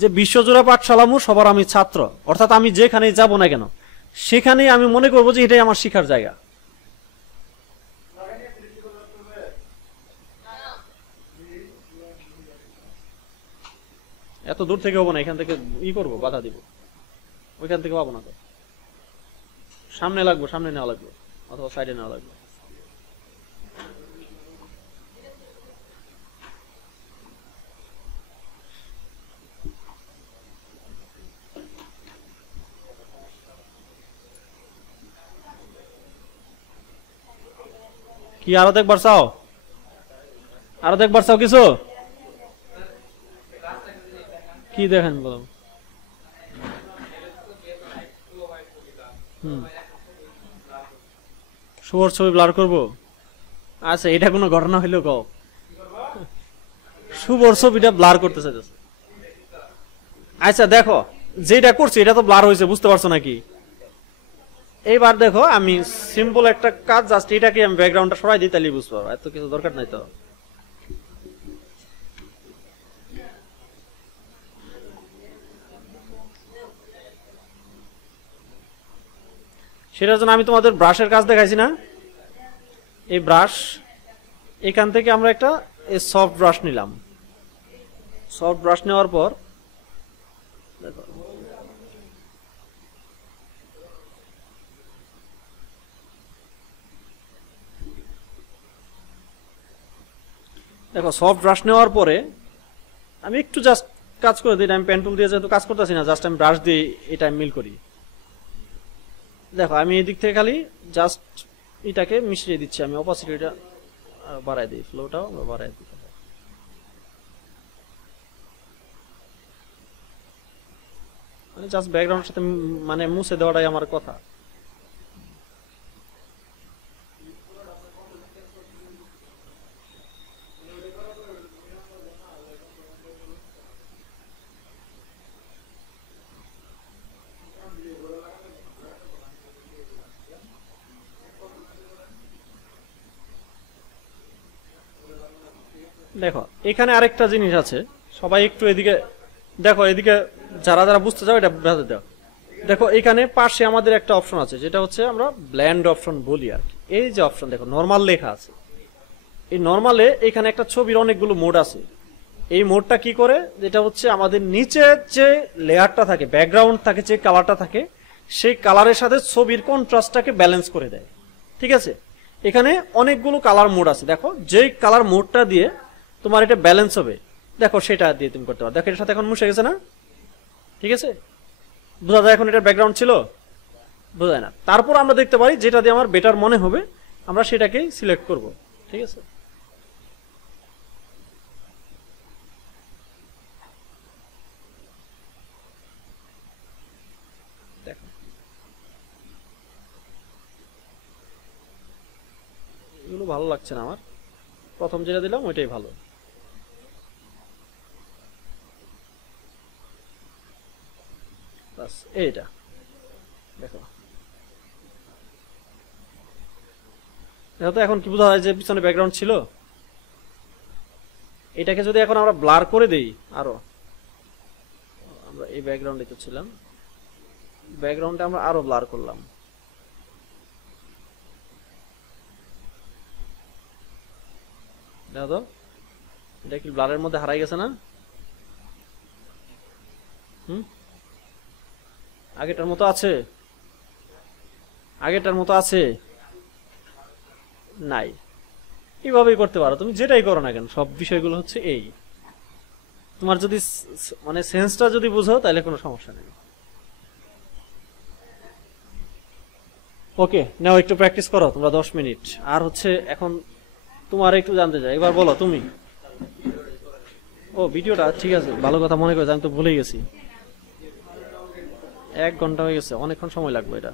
যে বিশ্বজোড়া পাঠশালামু সবার আমি ছাত্র, অর্থাৎ আমি যেখানেই যাব না কেন সেখানেই আমি মনে করবো যে এটাই আমার শিক্ষার জায়গা। এত দূর থেকে হবো না, এখান থেকে করবো, বাধা দিব, ওইখান থেকে পাবো না তো, সামনে লাগবো, সামনে নেওয়া লাগবে অথবা সাইডে নেওয়া লাগবে। কি আরো দেখবার চাও? আরো দেখবার চাও কিছু? কি দেখেন বলো। শুভর ছবি ব্লার করবো? আচ্ছা, এটা কোনো ঘটনা হইলেও কও। শুভর ছবিটা ব্লার করতে চাইতেছে। আচ্ছা দেখো, যেটা করছি এটা তো ব্লার হয়েছে, বুঝতে পারছো নাকি? এইবার দেখো, আমি সিম্পল একটা কাজ, জাস্ট এটাকে আমি ব্যাকগ্রাউন্ডটা সরাই দিই, তাহলে বুঝতে পারবো, এত কিছু দরকার নাই তো। সেটার জন্য আমি তোমাদের ব্রাশের কাজ দেখাইছি না? এই ব্রাশ, এখান থেকে আমরা একটা সফট ব্রাশ নিলাম। সফট ব্রাশ নেওয়ার পর দেখো, সফট ব্রাশ নেওয়ার পরে আমি একটু জাস্ট কাজ করে দিই। আমি পেন টুল দিয়ে যেহেতু কাজ করতেছি না, জাস্ট আমি ব্রাশ দিয়ে এটা মিল করি। দেখো, আমি এই দিক থেকে খালি জাস্ট এটাকে মিশিয়ে দিচ্ছি। আমি অপাসিটিটা বাড়াই দিই, ফ্লোটাও বাড়াই দিই। মানে জাস্ট ব্যাকগ্রাউন্ডের সাথে মানে মুছে দেওয়াটাই আমার কথা। দেখো, এখানে আরেকটা জিনিস আছে, সবাই একটু এদিকে দেখো, এদিকে যারা যারা বুঝতে চাও এটা বুঝতে দাও। দেখো, এখানে পাশে আমাদের একটা অপশন আছে, যেটা হচ্ছে আমরা ব্ল্যান্ড অপশন বলি আর কি। এই যে অপশন দেখো, নরমাল লেখা আছে। এই নরমালে এখানে একটা ছবির অনেকগুলো মোড আছে। এই মোডটা কি করে, যেটা হচ্ছে আমাদের নিচে যে লেয়ারটা থাকে, ব্যাকগ্রাউন্ড থাকে, যে কালারটা থাকে, সেই কালারের সাথে ছবির কন্ট্রাস্টটাকে ব্যালেন্স করে দেয়। ঠিক আছে, এখানে অনেকগুলো কালার মোড আছে। দেখো, যেই কালার মোডটা দিয়ে তোমার এটা ব্যালেন্স হবে, দেখো সেটা দিয়ে তুমি করতে পারো। দেখো, এটার সাথে এখন মুছে গেছে না? ঠিক আছে, বোঝা যায় এখন এটা ব্যাকগ্রাউন্ড ছিল? বোঝা যায় না। তারপর আমরা দেখতে পারি যেটা দিয়ে আমার বেটার মনে হবে, আমরা সেটাকেই সিলেক্ট করব। ঠিক আছে, দেখো এগুলো ভালো লাগছে না আমার, প্রথম যেটা দিলাম ওইটাই ভালো। এইটা দেখো, দেখো তো এখন কি বোঝা যায় যে পিছনে ব্যাকগ্রাউন্ড ছিল। এটাকে যদি এখন আমরা ব্লার করে দেই, আরো আমরা এই ব্যাকগ্রাউন্ডে তো ছিলাম, ব্যাকগ্রাউন্ডে আমরা আরো ব্লার করলাম। দেখো তো, এটা কি ব্লারের মধ্যে হারাই গেছে না? আগেটার মতো আছে? আগেটার মতো আছে? নাই। এইভাবেই করতে পারো, তুমি যেটাই করো না কেন, সব বিষয়গুলো হচ্ছে এই। তোমার যদি মানে সেন্সটা যদি বুঝো, তাহলে কোনো সমস্যা নেই। ওকে, নাও একটু প্র্যাকটিস করো তোমরা 10 মিনিট। আর হচ্ছে এখন তোমার একটু জানতে চাই, এবার বলো তুমি। ও, ভিডিওটা ঠিক আছে, ভালো কথা মনে করে, আমি তো ভুলে গেছি। 1 ঘন্টা হয়ে গেছে, অনেকক্ষণ সময় লাগবে এটা।